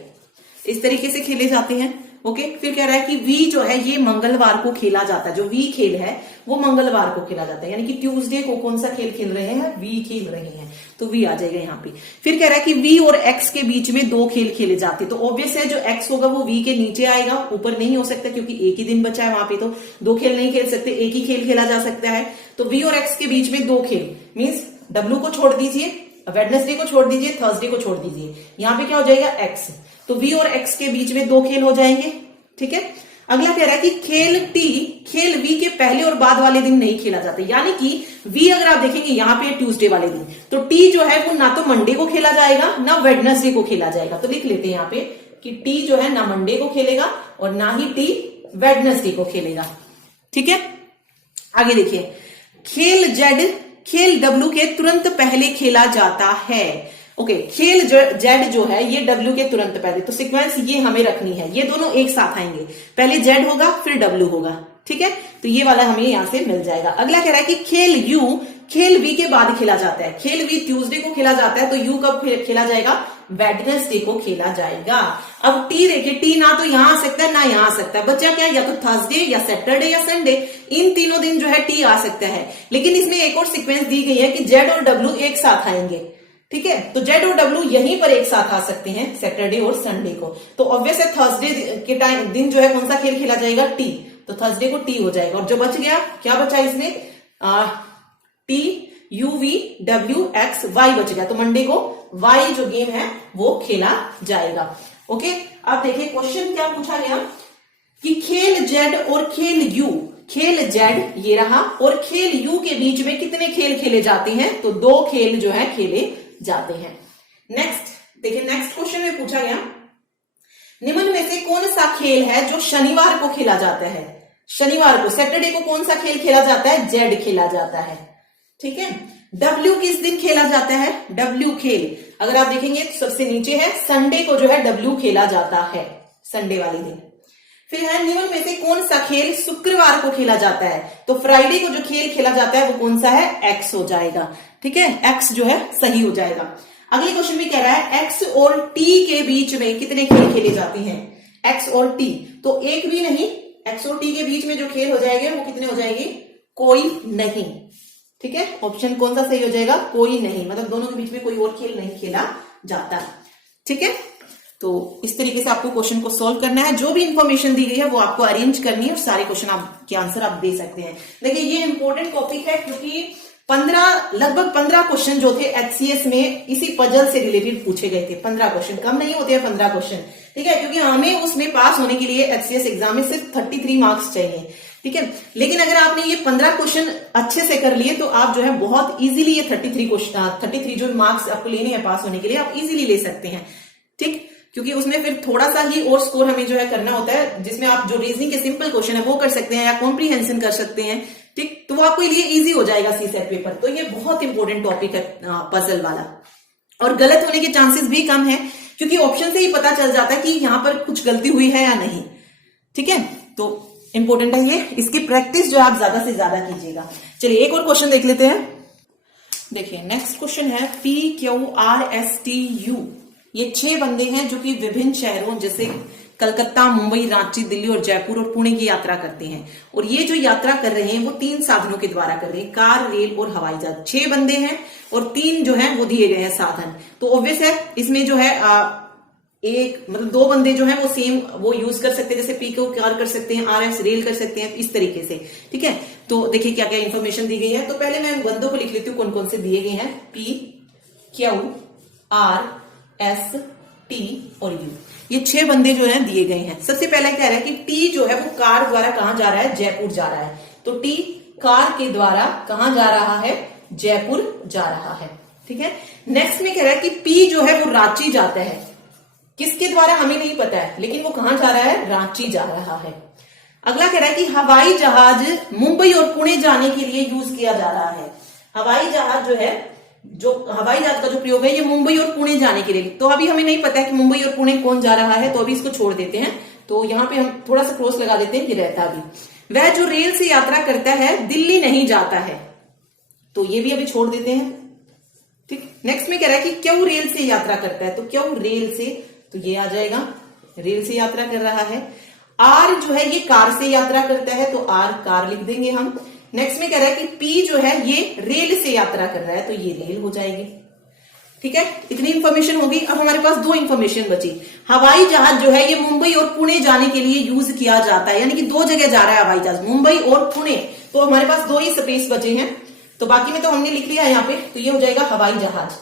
इस तरीके से खेले जाते हैं। ओके, फिर कह रहा है कि वी जो है ये मंगलवार को खेला जाता है, जो वी खेल है वो मंगलवार को खेला जाता है, यानी कि ट्यूसडे को कौन सा खेल खेल रहे हैं? वी खेल रहे हैं, तो वी आ जाएगा यहाँ पे। फिर कह रहा है कि वी और एक्स के बीच में 2 खेल खेले जाते हैं, तो ऑब्वियस है जो एक्स होगा वो वी के नीचे आएगा, ऊपर नहीं हो सकता क्योंकि एक ही दिन बचा है वहां पे, तो 2 खेल नहीं खेल सकते, एक ही खेल खेला जा सकता है। तो वी और एक्स के बीच में 2 खेल मीन्स डब्ल्यू को छोड़ दीजिए, वेडनेसडे को छोड़ दीजिए, थर्सडे को छोड़ दीजिए, यहाँ पे क्या हो जाएगा? एक्स। तो वी और एक्स के बीच में 2 खेल हो जाएंगे। ठीक है, अगला कह रहा है कि खेल टी खेल वी के पहले और बाद वाले दिन नहीं खेला जाता, यानी कि वी अगर आप देखेंगे यहाँ पे ट्यूसडे वाले दिन, तो टी जो है वो ना तो मंडे को खेला जाएगा ना वेडनेसडे को खेला जाएगा। तो लिख लेते हैं यहाँ पे कि टी जो है ना मंडे को खेलेगा और ना ही टी वेडनेसडे को खेलेगा। ठीक है, आगे देखिए, खेल जेड खेल डब्ल्यू के तुरंत पहले खेला जाता है। ओके, खेल जेड जो है ये डब्ल्यू के तुरंत पहले, तो सीक्वेंस ये हमें रखनी है, ये दोनों एक साथ आएंगे, पहले जेड होगा फिर डब्ल्यू होगा। ठीक है, तो ये वाला हमें यहां से मिल जाएगा। अगला कह रहा है कि खेल यू खेल वी के बाद खेला जाता है। खेल वी ट्यूसडे को खेला जाता है, तो यू कब खेला जाएगा? वेडनेसडे को खेला जाएगा। अब टी देखिए, टी ना तो यहां आ सकता है ना यहां आ सकता है, बच्चा क्या? या तो थर्सडे या सैटरडे या संडे, इन तीनों दिन जो है टी आ सकता है। लेकिन इसमें एक और सीक्वेंस दी गई है कि जेड और डब्ल्यू एक साथ आएंगे। ठीक है, तो जेड और डब्ल्यू यहीं पर एक साथ आ सकते हैं, सैटरडे और संडे को। तो ऑब्वियस है थर्सडे के टाइम दिन जो है कौन सा खेल खेला जाएगा? टी, तो थर्सडे को टी हो जाएगा। और जो बच गया, क्या बचा इसमें? T U V W X Y बच गया, तो मंडे को वाई जो गेम है वो खेला जाएगा। ओके, अब देखिए क्वेश्चन क्या पूछा गया कि खेल जेड और खेल यू, खेल जेड ये रहा और खेल यू के बीच में कितने खेल खेले जाते हैं? तो 2 खेल जो है खेले जाते हैं। नेक्स्ट देखिए, नेक्स्ट क्वेश्चन में पूछा गया निम्न में से कौन सा खेल है जो शनिवार को खेला जाता है? शनिवार को, सैटरडे को कौन सा खेल खेला जाता है? जेड खेला जाता है। ठीक है, डब्ल्यू किस दिन खेला जाता है? डब्ल्यू खेल अगर आप देखेंगे तो सबसे नीचे है, संडे को जो है डब्ल्यू खेला जाता है, संडे वाले दिन। फिर है निम्न में से कौन सा खेल शुक्रवार को खेला जाता है? तो फ्राइडे को जो खेल खेला जाता है वो कौन सा है? एक्स हो जाएगा। ठीक है, एक्स जो है सही हो जाएगा। अगले क्वेश्चन में कह रहा है एक्स और टी के बीच में कितने खेल खेले जाते हैं? एक्स और टी, तो एक भी नहीं, एक्स और टी के बीच में जो खेल हो जाएंगे वो कितने हो जाएंगे? कोई नहीं। ठीक है, ऑप्शन कौन सा सही हो जाएगा? कोई नहीं, मतलब दोनों के बीच में कोई और खेल नहीं खेला जाता। ठीक है, तो इस तरीके से आपको क्वेश्चन को सॉल्व करना है। जो भी इंफॉर्मेशन दी गई है वो आपको अरेंज करनी है और सारे क्वेश्चन आपके आंसर आप दे सकते हैं। देखिए ये इंपॉर्टेंट टॉपिक है क्योंकि लगभग 15 क्वेश्चन जो थे एचसीएस में इसी पजल से रिलेटेड पूछे गए थे। 15 क्वेश्चन, कम नहीं होते हैं 15 क्वेश्चन। ठीक है, क्योंकि हमें उसमें पास होने के लिए एचसीएस एग्जाम में सिर्फ 33 मार्क्स चाहिए। ठीक है, लेकिन अगर आपने ये 15 क्वेश्चन अच्छे से कर लिए तो आप जो है बहुत इजीली ये 33 जो मार्क्स आपको लेने हैं पास होने के लिए आप इजीली ले सकते हैं। ठीक, क्योंकि उसमें फिर थोड़ा सा ही और स्कोर हमें जो है करना होता है, जिसमें आप जो रीजनिंग के सिंपल क्वेश्चन है वो कर सकते हैं या कॉम्प्रीहेंशन कर सकते हैं। ठीक, तो वो आपके लिए इजी हो जाएगा सीसेट पेपर। तो ये बहुत इंपॉर्टेंट टॉपिक है पजल वाला, और गलत होने के चांसेस भी कम है क्योंकि ऑप्शन से ही पता चल जाता है कि यहां पर कुछ गलती हुई है या नहीं। ठीक है, तो इंपॉर्टेंट है ये, इसकी प्रैक्टिस जो आप ज्यादा से ज्यादा कीजिएगा। चलिए एक और क्वेश्चन देख लेते हैं। देखिए नेक्स्ट क्वेश्चन है PQRSTU, ये 6 बंदे हैं जो कि विभिन्न शहरों जैसे कलकत्ता, मुंबई, रांची, दिल्ली और जयपुर और पुणे की यात्रा करते हैं। और ये जो यात्रा कर रहे हैं वो 3 साधनों के द्वारा कर रहे हैं, कार, रेल और हवाई जहाज। 6 बंदे हैं और 3 जो है वो दिए गए हैं साधन। तो ऑब्वियस है इसमें जो है एक मतलब 2 बंदे जो है वो सेम वो यूज कर सकते हैं, जैसे PQ कार कर सकते हैं, RS रेल कर सकते हैं, इस तरीके से। ठीक है, तो देखिए क्या क्या इन्फॉर्मेशन दी गई है। तो पहले मैं बंदों को लिख लेती हूँ कौन कौन से दिए गए हैं। PQRST और U, ये 6 बंदे जो है दिए गए हैं। सबसे पहले कह रहा है कि T जो है वो कार द्वारा कहां जा रहा है? जयपुर जा रहा है। तो T कार के द्वारा कहां जा रहा है? जयपुर जा रहा है। ठीक है, नेक्स्ट में कह रहा है कि P जो है वो रांची जाता है। किसके द्वारा हमें नहीं पता है, लेकिन वो कहां जा रहा है? रांची जा रहा है। अगला कह रहा है कि हवाई जहाज मुंबई और पुणे जाने के लिए यूज किया जा रहा है। हवाई जहाज जो है, जो हवाई जहाज का जो प्रयोग है ये मुंबई और पुणे जाने के लिए, तो अभी हमें नहीं पता है कि मुंबई और पुणे कौन जा रहा है, तो अभी इसको छोड़ देते हैं। तो यहाँ पे हम थोड़ा सा क्रॉस लगा देते हैं कि रहता अभी। वह जो रेल से यात्रा करता है दिल्ली नहीं जाता है, तो ये भी अभी छोड़ देते हैं। ठीक, नेक्स्ट में कह रहा है कि क्यों रेल से यात्रा करता है, तो क्यों रेल से, तो ये आ जाएगा, रेल से यात्रा कर रहा है। आर जो है ये कार से यात्रा करता है, तो आर कार लिख देंगे हम। नेक्स्ट में कह रहा है कि पी जो है ये रेल से यात्रा कर रहा है, तो ये रेल हो जाएगी। ठीक है, इतनी इंफॉर्मेशन होगी। अब हमारे पास दो इंफॉर्मेशन बची। हवाई जहाज जो है ये मुंबई और पुणे जाने के लिए यूज किया जाता है, यानी कि दो जगह जा रहा है हवाई जहाज, मुंबई और पुणे। तो हमारे पास दो ही स्पेस बचे हैं, तो बाकी में तो हमने लिख लिया यहाँ पे, तो ये हो जाएगा हवाई जहाज,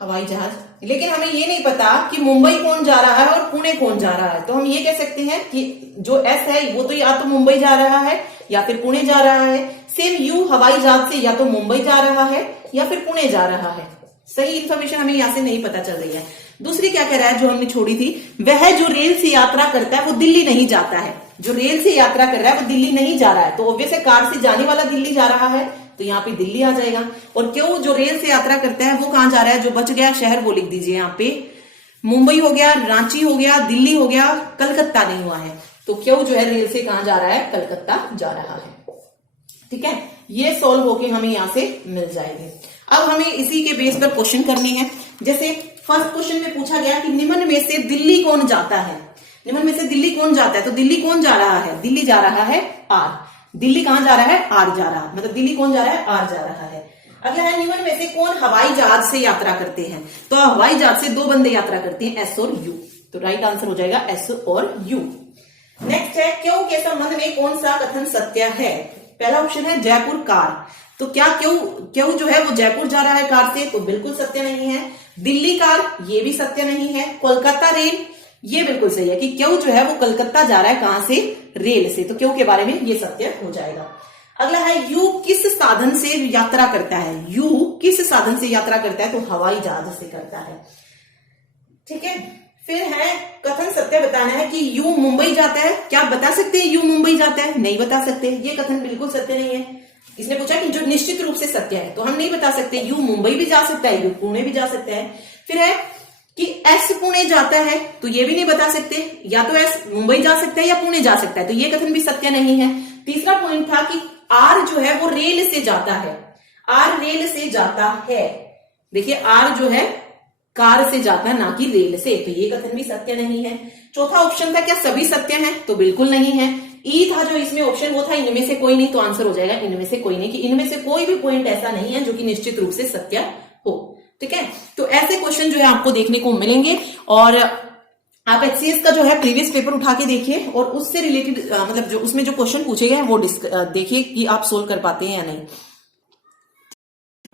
हवाई जहाज। लेकिन हमें ये नहीं पता कि मुंबई कौन जा रहा है और पुणे कौन जा रहा है, तो हम ये कह सकते हैं कि जो एस है वो तो या तो मुंबई जा रहा है या फिर पुणे जा रहा है। सेम यू हवाई जहाज से या तो मुंबई जा रहा है या फिर पुणे जा रहा है। सही इंफॉर्मेशन हमें यहां से नहीं पता चल रही है। दूसरी क्या कह रहा है जो हमने छोड़ी थी, वह जो रेल से यात्रा करता है वो दिल्ली नहीं जाता है। जो रेल से यात्रा कर रहा है वो दिल्ली नहीं जा रहा है, तो ऑब्वियस है कार से जाने वाला दिल्ली जा रहा है, तो यहाँ पे दिल्ली आ जाएगा। और क्यों जो रेल से यात्रा करता है वो कहां जा रहा है, जो बच गया शहर वो लिख दीजिए यहाँ पे। मुंबई हो गया, रांची हो गया, दिल्ली हो गया, कलकत्ता नहीं हुआ है, तो क्यों जो है रेल से कहां जा रहा है, कलकत्ता जा रहा है। ठीक है, ये सॉल्व होके हमें यहां से मिल जाएगी। अब हमें इसी के बेस पर क्वेश्चन करने हैं। जैसे फर्स्ट क्वेश्चन में पूछा गया कि निम्न में से दिल्ली कौन जाता है, निम्न में से दिल्ली कौन जाता है, तो दिल्ली कौन जा रहा है, दिल्ली जा रहा है आर। दिल्ली कहां जा रहा है, आर जा रहा है, मतलब दिल्ली कौन जा रहा है, आर जा रहा है। अगला है निम्न में से कौन हवाई जहाज से यात्रा करते हैं, तो हवाई जहाज से दो बंदे यात्रा करते हैं, एस और यू, तो राइट आंसर हो जाएगा एस और यू। नेक्स्ट है क्यों के संबंध में कौन सा कथन सत्य है। पहला ऑप्शन है जयपुर कार, तो क्या क्यों जो है वो जयपुर जा रहा है कार से, तो बिल्कुल सत्य नहीं है। दिल्ली कार, ये भी सत्य नहीं है। कोलकाता रेल, ये बिल्कुल सही है कि क्यों जो है वो कलकत्ता जा रहा है, कहां से, रेल से, तो क्यों के बारे में ये सत्य हो जाएगा। अगला है यू किस साधन से यात्रा करता है, यू किस साधन से यात्रा करता है, तो हवाई जहाज से करता है। ठीक है, फिर है कथन सत्य बताना है कि यू मुंबई जाता है, क्या आप बता सकते हैं यू मुंबई जाता है, नहीं बता सकते, ये कथन बिल्कुल सत्य नहीं है। इसने पूछा कि जो निश्चित रूप से सत्य है, तो हम नहीं बता सकते, यू मुंबई भी जा सकता है, यू पुणे भी जा सकता है। फिर है कि एस पुणे जाता है, तो ये भी नहीं बता सकते, या तो एस मुंबई जा सकता है या पुणे जा सकता है, तो ये कथन भी सत्य नहीं है। तीसरा पॉइंट था कि आर जो है वो रेल से जाता है, आर रेल से जाता है। देखिए आर जो है कार से जाता है, ना कि रेल से, तो ये कथन भी सत्य नहीं है। चौथा ऑप्शन था क्या सभी सत्य हैं, तो बिल्कुल नहीं है। ई था जो इसमें ऑप्शन वो था इनमें से कोई नहीं, तो आंसर हो जाएगा इनमें से कोई नहीं, कि इनमें से कोई भी पॉइंट ऐसा नहीं है जो कि निश्चित रूप से सत्य हो। ठीक है, तो ऐसे क्वेश्चन जो है आपको देखने को मिलेंगे, और आप एचसीएस का जो है प्रीवियस पेपर उठा के देखिए और उससे रिलेटेड मतलब जो उसमें जो क्वेश्चन पूछे गए हैं वो देखिए कि आप सोल्व कर पाते हैं या नहीं।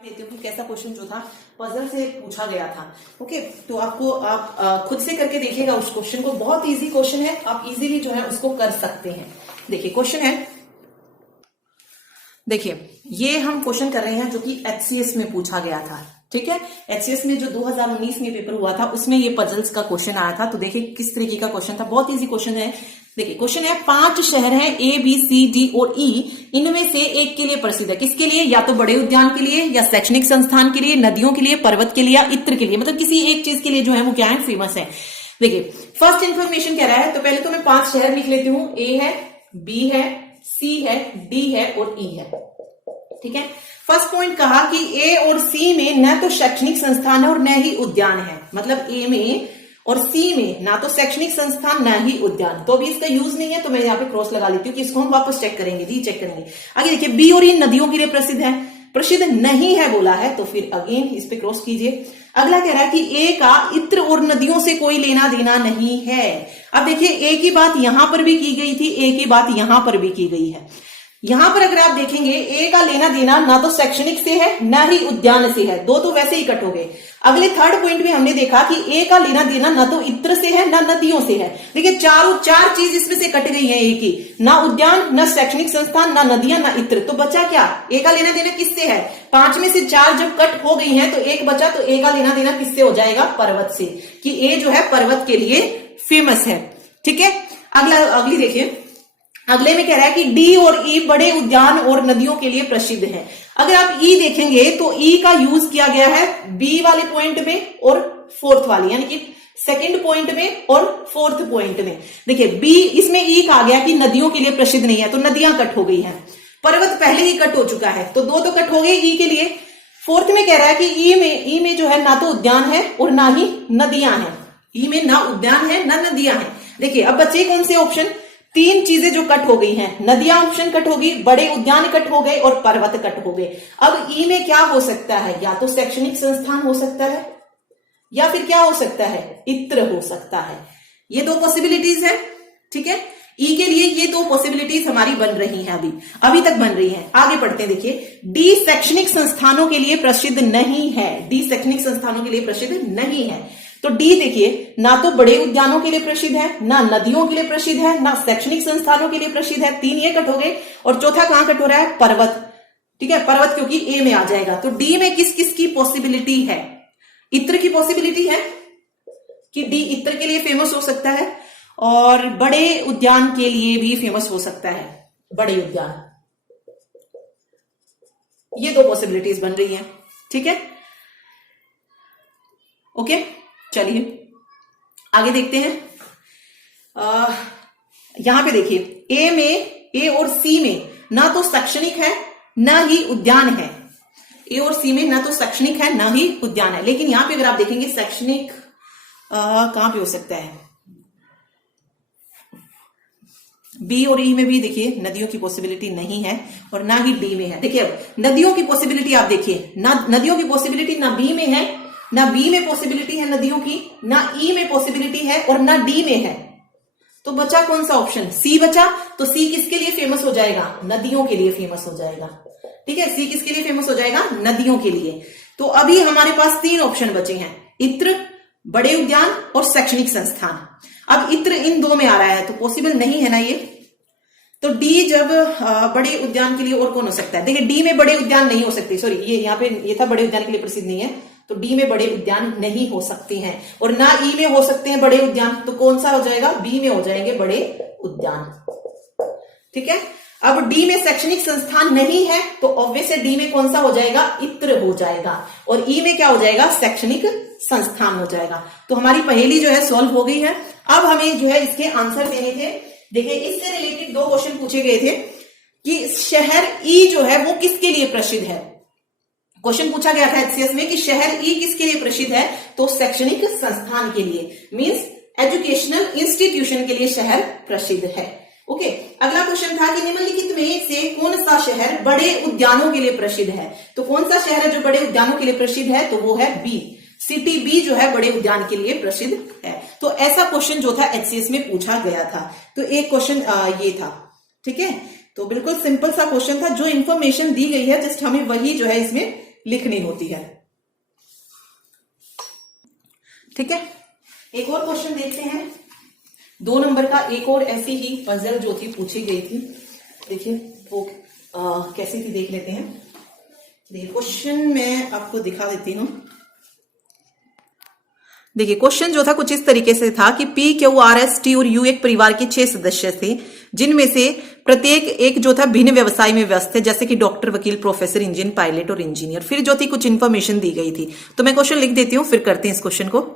देती हूँ कि कैसा क्वेश्चन जो था पजल से पूछा गया था। ओके, तो आपको आप खुद से करके देखिएगा उस क्वेश्चन को, बहुत इजी क्वेश्चन है, आप इजीली जो है उसको कर सकते हैं। देखिए क्वेश्चन है, देखिए ये हम क्वेश्चन कर रहे हैं जो कि एचसीएस में पूछा गया था। ठीक है, एचसीएस में जो 2019 में पेपर हुआ था उसमें ये पजल्स का क्वेश्चन आया था। तो देखिए किस तरीके का क्वेश्चन था, बहुत इजी क्वेश्चन है। देखिए क्वेश्चन है 5 शहर हैं ए बी सी डी और ई, इनमें से एक के लिए प्रसिद्ध है, किसके लिए, या तो बड़े उद्यान के लिए, या शैक्षणिक संस्थान के लिए, नदियों के लिए, पर्वत के लिए, या इत्र के लिए, मतलब किसी एक चीज के लिए जो है वो क्या है, फेमस है। देखिए फर्स्ट इंफॉर्मेशन कह रहा है, तो पहले तो मैं 5 शहर लिख लेती हूँ, ए है, बी है, सी है, डी है और ई है। ठीक है, फर्स्ट पॉइंट कहा कि ए और सी में न तो शैक्षणिक संस्थान है और न ही उद्यान है, मतलब ए में और सी में ना तो शैक्षणिक संस्थान ना ही उद्यान, तो अभी इसका यूज नहीं है, तो मैं यहाँ पे क्रॉस लगा लेती हूँ कि इसको हम वापस चेक करेंगे, रीचेक करेंगे। आगे देखिए बी और ई नदियों के लिए प्रसिद्ध है, प्रसिद्ध नहीं है बोला है, तो फिर अगेन इस पे क्रॉस कीजिए। अगला कह रहा है कि ए का इत्र और नदियों से कोई लेना देना नहीं है। अब देखिए ए की बात यहां पर भी की गई थी, ए की बात यहां पर भी की गई है। यहां पर अगर आप देखेंगे ए का लेना देना ना तो शैक्षणिक से है ना ही उद्यान से है, दो तो वैसे ही कट हो गए। अगले थर्ड पॉइंट में हमने देखा कि ए का लेना देना ना तो इत्र से है ना नदियों से है। देखिए चार चीज इसमें से कट गई है ए की, ना उद्यान, ना शैक्षणिक संस्थान, ना नदियां, ना इत्र, तो बचा क्या, ए का लेना देना किससे है, 5 में से 4 जब कट हो गई है तो एक बचा, तो ए का लेना देना किससे हो जाएगा, पर्वत से, कि ए जो है पर्वत के लिए फेमस है। ठीक है, अगली देखिए अगले में कह रहा है कि डी और ई बड़े उद्यान और नदियों के लिए प्रसिद्ध है। अगर आप ई देखेंगे तो ई का यूज किया गया है बी वाले पॉइंट में और फोर्थ वाली, यानी कि सेकंड पॉइंट में और फोर्थ पॉइंट में। देखिए बी इसमें ई कहा गया कि नदियों के लिए प्रसिद्ध नहीं है, तो नदियां कट हो गई हैं। पर्वत पहले ही कट हो चुका है, तो दो तो कट हो गए ई के लिए। फोर्थ में कह रहा है कि ई में जो है ना तो उद्यान है और ना ही नदियां हैं। ई में ना उद्यान है ना नदियां हैं। देखिए अब बचे कौन से ऑप्शन, तीन चीजें जो कट हो गई हैं, नदियां ऑप्शन कट हो गई, बड़े उद्यान कट हो गए और पर्वत कट हो गए। अब ई में क्या हो सकता है, या तो शैक्षणिक संस्थान हो सकता है या फिर क्या हो सकता है, इत्र हो सकता है। ये दो पॉसिबिलिटीज है, ठीक है। ई के लिए ये दो पॉसिबिलिटीज हमारी बन रही हैं, अभी तक बन रही हैं। आगे पढ़ते हैं। देखिए डी शैक्षणिक संस्थानों के लिए प्रसिद्ध नहीं है, डी शैक्षणिक संस्थानों के लिए प्रसिद्ध नहीं है। तो डी देखिए ना तो बड़े उद्यानों के लिए प्रसिद्ध है, ना नदियों के लिए प्रसिद्ध है, ना शैक्षणिक संस्थानों के लिए प्रसिद्ध है। तीन ये कट हो गए और चौथा कहां कट हो रहा है, पर्वत, ठीक है। पर्वत क्योंकि ए में आ जाएगा। तो डी में किस किस की पॉसिबिलिटी है, इत्र की पॉसिबिलिटी है कि डी इत्र के लिए फेमस हो सकता है और बड़े उद्यान के लिए भी फेमस हो सकता है, बड़े उद्यान। ये दो पॉसिबिलिटीज बन रही हैं, ठीक है। ओके चलिए आगे देखते हैं। यहां पे देखिए ए में, ए और सी में ना तो शैक्षणिक है ना ही उद्यान है। ए और सी में ना तो शैक्षणिक है ना ही उद्यान है। लेकिन यहां पे अगर आप देखेंगे शैक्षणिक कहां पे हो सकता है, बी और ई में भी देखिए नदियों की पॉसिबिलिटी नहीं है और ना ही डी में है। देखिए अब नदियों की पॉसिबिलिटी आप देखिए, ना नदियों की पॉसिबिलिटी ना बी में है, ना बी में पॉसिबिलिटी है नदियों की, ना ई में पॉसिबिलिटी है और ना डी में है। तो बचा कौन सा ऑप्शन, सी बचा। तो सी किसके लिए फेमस हो जाएगा, नदियों के लिए फेमस हो जाएगा, ठीक है। सी किसके लिए फेमस हो जाएगा, नदियों के लिए। तो अभी हमारे पास तीन ऑप्शन बचे हैं, इत्र, बड़े उद्यान और शैक्षणिक संस्थान। अब इत्र इन दो में आ रहा है तो पॉसिबल नहीं है ना ये। तो डी जब बड़े उद्यान के लिए और कौन हो सकता है, देखिए डी में बड़े उद्यान नहीं हो सकते, सॉरी ये यहाँ पे ये था बड़े उद्यान के लिए प्रसिद्ध नहीं है, तो डी में बड़े उद्यान नहीं हो सकते हैं और ना ई में हो सकते हैं बड़े उद्यान। तो कौन सा हो जाएगा, बी में हो जाएंगे बड़े उद्यान, ठीक है। अब डी में शैक्षणिक संस्थान नहीं है तो ऑब्वियस डी में कौन सा हो जाएगा, इत्र हो जाएगा और ई में क्या हो जाएगा, शैक्षणिक संस्थान हो जाएगा। तो हमारी पहेली जो है सॉल्व हो गई है। अब हमें जो है इसके आंसर देने थे। देखिए इससे रिलेटेड दो क्वेश्चन पूछे गए थे कि शहर ई जो है वो किसके लिए प्रसिद्ध है। क्वेश्चन पूछा गया था एचसीएस में कि शहर ई किसके लिए प्रसिद्ध है, तो शैक्षणिक संस्थान के लिए, मींस एजुकेशनल इंस्टीट्यूशन के लिए शहर प्रसिद्ध है। ओके अगला क्वेश्चन था कि निम्नलिखित में से कौन सा शहर बड़े उद्यानों के लिए प्रसिद्ध है। तो कौन सा शहर है जो बड़े उद्यानों के लिए प्रसिद्ध है, तो वो है बी, सिटी बी जो है बड़े उद्यान के लिए प्रसिद्ध है। तो ऐसा क्वेश्चन जो था एचसीएस में पूछा गया था। तो एक क्वेश्चन ये था, ठीक है। तो बिल्कुल सिंपल सा क्वेश्चन था, जो इंफॉर्मेशन दी गई है जस्ट हमें वही जो है इसमें लिखनी होती है, ठीक है। एक और क्वेश्चन देखते हैं, 2 नंबर का एक और ऐसी ही पजल जो थी पूछी गई थी। देखिए वो कैसी थी देख लेते हैं। देखिए क्वेश्चन मैं आपको दिखा देती हूं। देखिए क्वेश्चन जो था कुछ इस तरीके से था कि P, Q, R, S, T और यू एक परिवार के 6 सदस्य थे, जिनमें से प्रत्येक एक जो था भिन्न व्यवसाय में व्यस्त थे, जैसे कि डॉक्टर, वकील, प्रोफेसर, इंजीनियर, पायलट और इंजीनियर। फिर जो थी कुछ इन्फॉर्मेशन दी गई थी। तो मैं क्वेश्चन लिख देती हूँ, फिर करते हैं इस क्वेश्चन को।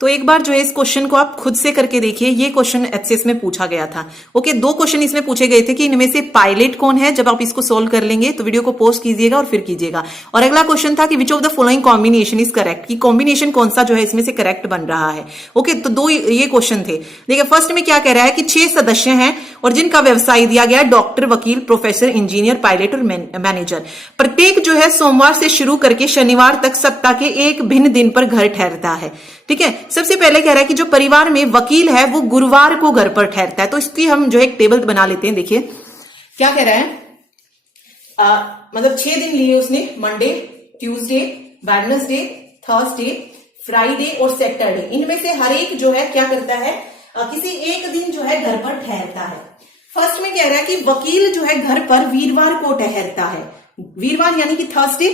तो एक बार जो है इस क्वेश्चन को आप खुद से करके देखिए। ये क्वेश्चन एचसीएस में पूछा गया था। ओके 2 क्वेश्चन इसमें पूछे गए थे कि इनमें से पायलट कौन है। जब आप इसको सोल्व कर लेंगे तो वीडियो को पॉज कीजिएगा और फिर कीजिएगा। और अगला क्वेश्चन था कि which of the following combination is correct, कि कॉम्बिनेशन कौन सा जो है इसमें से करेक्ट बन रहा है। ओके तो 2 ये क्वेश्चन थे। देखिए फर्स्ट में क्या कह रहा है कि 6 सदस्य हैं और जिनका व्यवसाय दिया गया है डॉक्टर, वकील, प्रोफेसर, इंजीनियर, पायलट और मैनेजर। प्रत्येक जो है सोमवार से शुरू करके शनिवार तक सप्ताह के एक भिन्न दिन पर घर ठहरता है, ठीक है। सबसे पहले कह रहा है कि जो परिवार में वकील है वो गुरुवार को घर पर ठहरता है। तो इसकी हम जो है एक टेबल बना लेते हैं। देखिए क्या कह रहा है, मतलब 6 दिन लिए उसने, Monday, Tuesday, Wednesday, Thursday, Friday और सैटरडे। इनमें से हर एक जो है क्या करता है, किसी एक दिन जो है घर पर ठहरता है। फर्स्ट में कह रहा है कि वकील जो है घर पर वीरवार को ठहरता है। वीरवार यानी कि थर्सडे,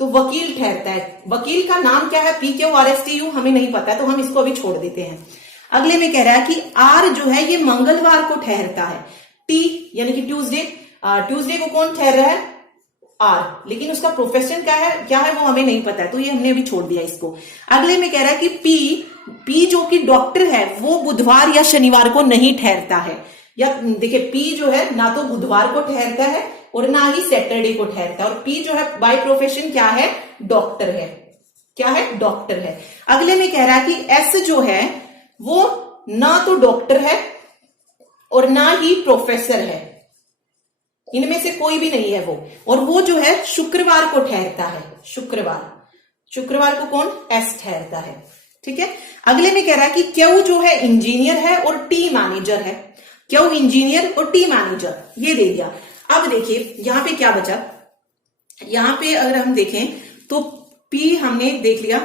तो वकील ठहरता है। वकील का नाम क्या है, P, Q, R, S, T, U हमें नहीं पता है, तो हम इसको अभी छोड़ देते हैं। अगले में कह रहा है कि आर जो है ये मंगलवार को ठहरता है। टी यानी कि ट्यूसडे, ट्यूसडे को कौन ठहर रहा है? आर, लेकिन उसका प्रोफेशन क्या है वो हमें नहीं पता है, तो ये हमने अभी छोड़ दिया इसको। अगले में कह रहा है कि पी जो कि डॉक्टर है वो बुधवार या शनिवार को नहीं ठहरता है। या देखिए पी जो है ना तो बुधवार को ठहरता है और ना ही सैटरडे को ठहरता है, और पी जो है बाय प्रोफेशन क्या है? डॉक्टर है। क्या है? डॉक्टर है। अगले में कह रहा है कि एस जो है वो ना तो डॉक्टर है और ना ही प्रोफेसर है, इनमें से कोई भी नहीं है वो, और वो जो है शुक्रवार को ठहरता है। शुक्रवार को कौन? एस ठहरता है। ठीक है। अगले में कह रहा है कि क्यू जो है इंजीनियर है और टी मैनेजर है। क्यू इंजीनियर और टी मैनेजर, ये दे दिया। अब देखिए यहां पे क्या बचा, यहां पे अगर हम देखें तो पी हमने देख लिया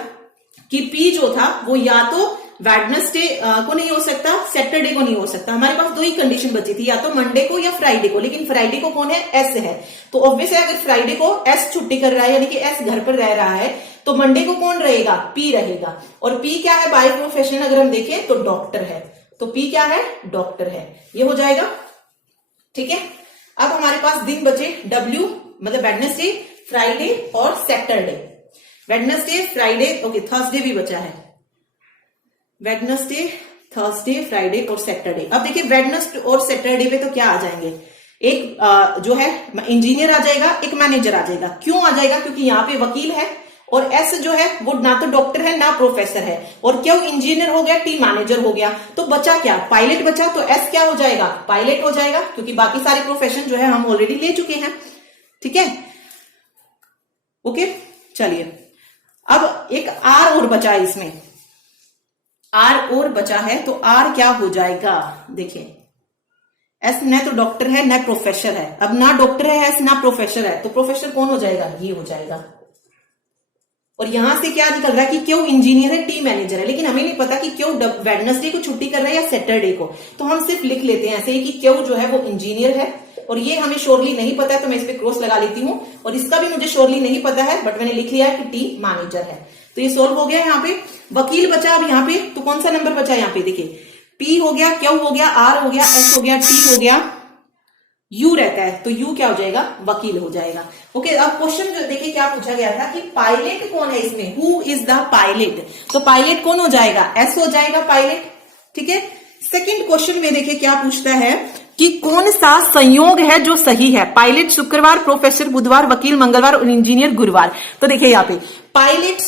कि पी जो था वो या तो वेडनेसडे को नहीं हो सकता, सैटरडे को नहीं हो सकता। हमारे पास दो ही कंडीशन बची थी, या तो मंडे को या फ्राइडे को, लेकिन फ्राइडे को कौन है? एस है। तो ऑब्वियस है अगर फ्राइडे को एस छुट्टी कर रहा है यानी कि एस घर पर रह रहा है, तो मंडे को कौन रहेगा? पी रहेगा। और पी क्या है बाय प्रोफेशन अगर हम देखें तो डॉक्टर है, तो पी क्या है? डॉक्टर है। ये हो जाएगा। ठीक है। अब हमारे पास दिन बचे डब्ल्यू, मतलब वेडनेसडे, फ्राइडे और Saturday. Wednesday, Friday, okay Thursday भी बचा है। वेडनेसडे, थर्सडे, फ्राइडे और सैटरडे। अब देखिए वेडनेसडे और सैटरडे पे तो क्या आ जाएंगे? एक जो है इंजीनियर आ जाएगा, एक मैनेजर आ जाएगा। क्यों आ जाएगा? क्योंकि यहाँ पे वकील है, और एस जो है वो ना तो डॉक्टर है ना प्रोफेसर है, और क्यों इंजीनियर हो गया, टी मैनेजर हो गया, तो बचा क्या? पायलट बचा। तो एस क्या हो जाएगा? पायलट हो जाएगा, क्योंकि बाकी सारे प्रोफेशन जो है हम ऑलरेडी ले चुके हैं। ठीक है। ओके, चलिए अब एक आर और बचा है इसमें, आर और बचा है, तो आर क्या हो जाएगा? देखिए एस न तो डॉक्टर है न प्रोफेसर है। अब ना डॉक्टर है एस ना प्रोफेसर है, तो प्रोफेसर कौन हो जाएगा? ये हो जाएगा। और यहां से क्या निकल रहा है कि क्यों इंजीनियर है, टी मैनेजर है, लेकिन हमें नहीं पता कि क्यों वेडनेसडे को छुट्टी कर रहा है या सैटरडे को, तो हम सिर्फ लिख लेते हैं ऐसे ही कि क्यों जो है वो इंजीनियर है, और ये हमें श्योरली नहीं पता है तो मैं इस पे क्रॉस लगा लेती हूँ, और इसका भी मुझे श्योरली नहीं पता है बट मैंने लिख लिया है कि टी मैनेजर है। तो ये सोल्व हो गया यहाँ पे। वकील बचा अब यहाँ पे, तो कौन सा नंबर बचा यहाँ पे? देखिए पी हो गया, क्यू हो गया, आर हो गया, एस हो गया, टी हो गया, यू रहता है, तो यू क्या हो जाएगा? वकील हो जाएगा। ओके। अब क्वेश्चन जो देखिए क्या पूछा गया था कि पायलट कौन है इसमें, हु इज द पायलट, तो पायलट कौन हो जाएगा? एस हो जाएगा पायलट। ठीक है। सेकंड क्वेश्चन में देखिए क्या पूछता है कि कौन सा संयोग है जो सही है? पायलट शुक्रवार, प्रोफेसर बुधवार, वकील मंगलवार और इंजीनियर गुरुवार। तो देखिए यहाँ पे पायलट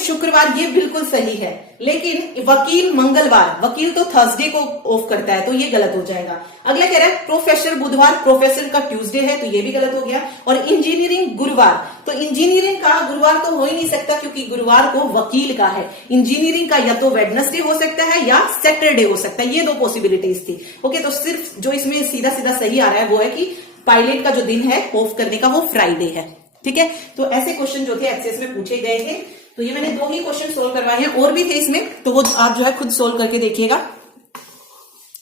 शुक्रवार ये बिल्कुल सही है, लेकिन वकील मंगलवार, वकील तो थर्सडे को ऑफ करता है, तो ये गलत हो जाएगा। अगला कह रहा है प्रोफेसर बुधवार, प्रोफेसर का ट्यूसडे है, तो ये भी गलत हो गया। और इंजीनियरिंग गुरुवार, तो इंजीनियरिंग का गुरुवार तो हो ही नहीं सकता, क्योंकि गुरुवार को वकील का है। इंजीनियरिंग का या तो वेडनेसडे हो सकता है या सैटरडे हो सकता है, ये दो पॉसिबिलिटीज थी। ओके, तो सिर्फ जो इसमें सीधा सीधा सही आ रहा है वो है कि पायलट का जो दिन है ऑफ करने का वो फ्राइडे है। ठीक है। तो ऐसे क्वेश्चन जो थे एक्सेस में पूछे गए थे, तो ये मैंने दो ही क्वेश्चन सोल्व करवाए हैं, और भी थे इसमें, तो वो आप जो है खुद सोल्व करके देखिएगा।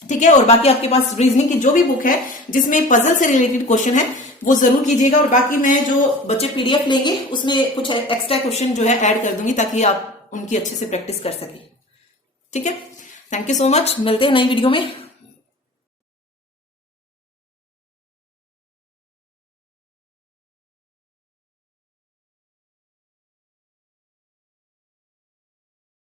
ठीक है। और बाकी आपके पास रीजनिंग की जो भी बुक है जिसमें पजल से रिलेटेड क्वेश्चन है वो जरूर कीजिएगा, और बाकी मैं जो बच्चे पीडीएफ लेंगे उसमें कुछ एक्स्ट्रा क्वेश्चन जो है ऐड कर दूंगी ताकि आप उनकी अच्छे से प्रैक्टिस कर सकें। ठीक है। थैंक यू सो मच, मिलते हैं नई वीडियो में।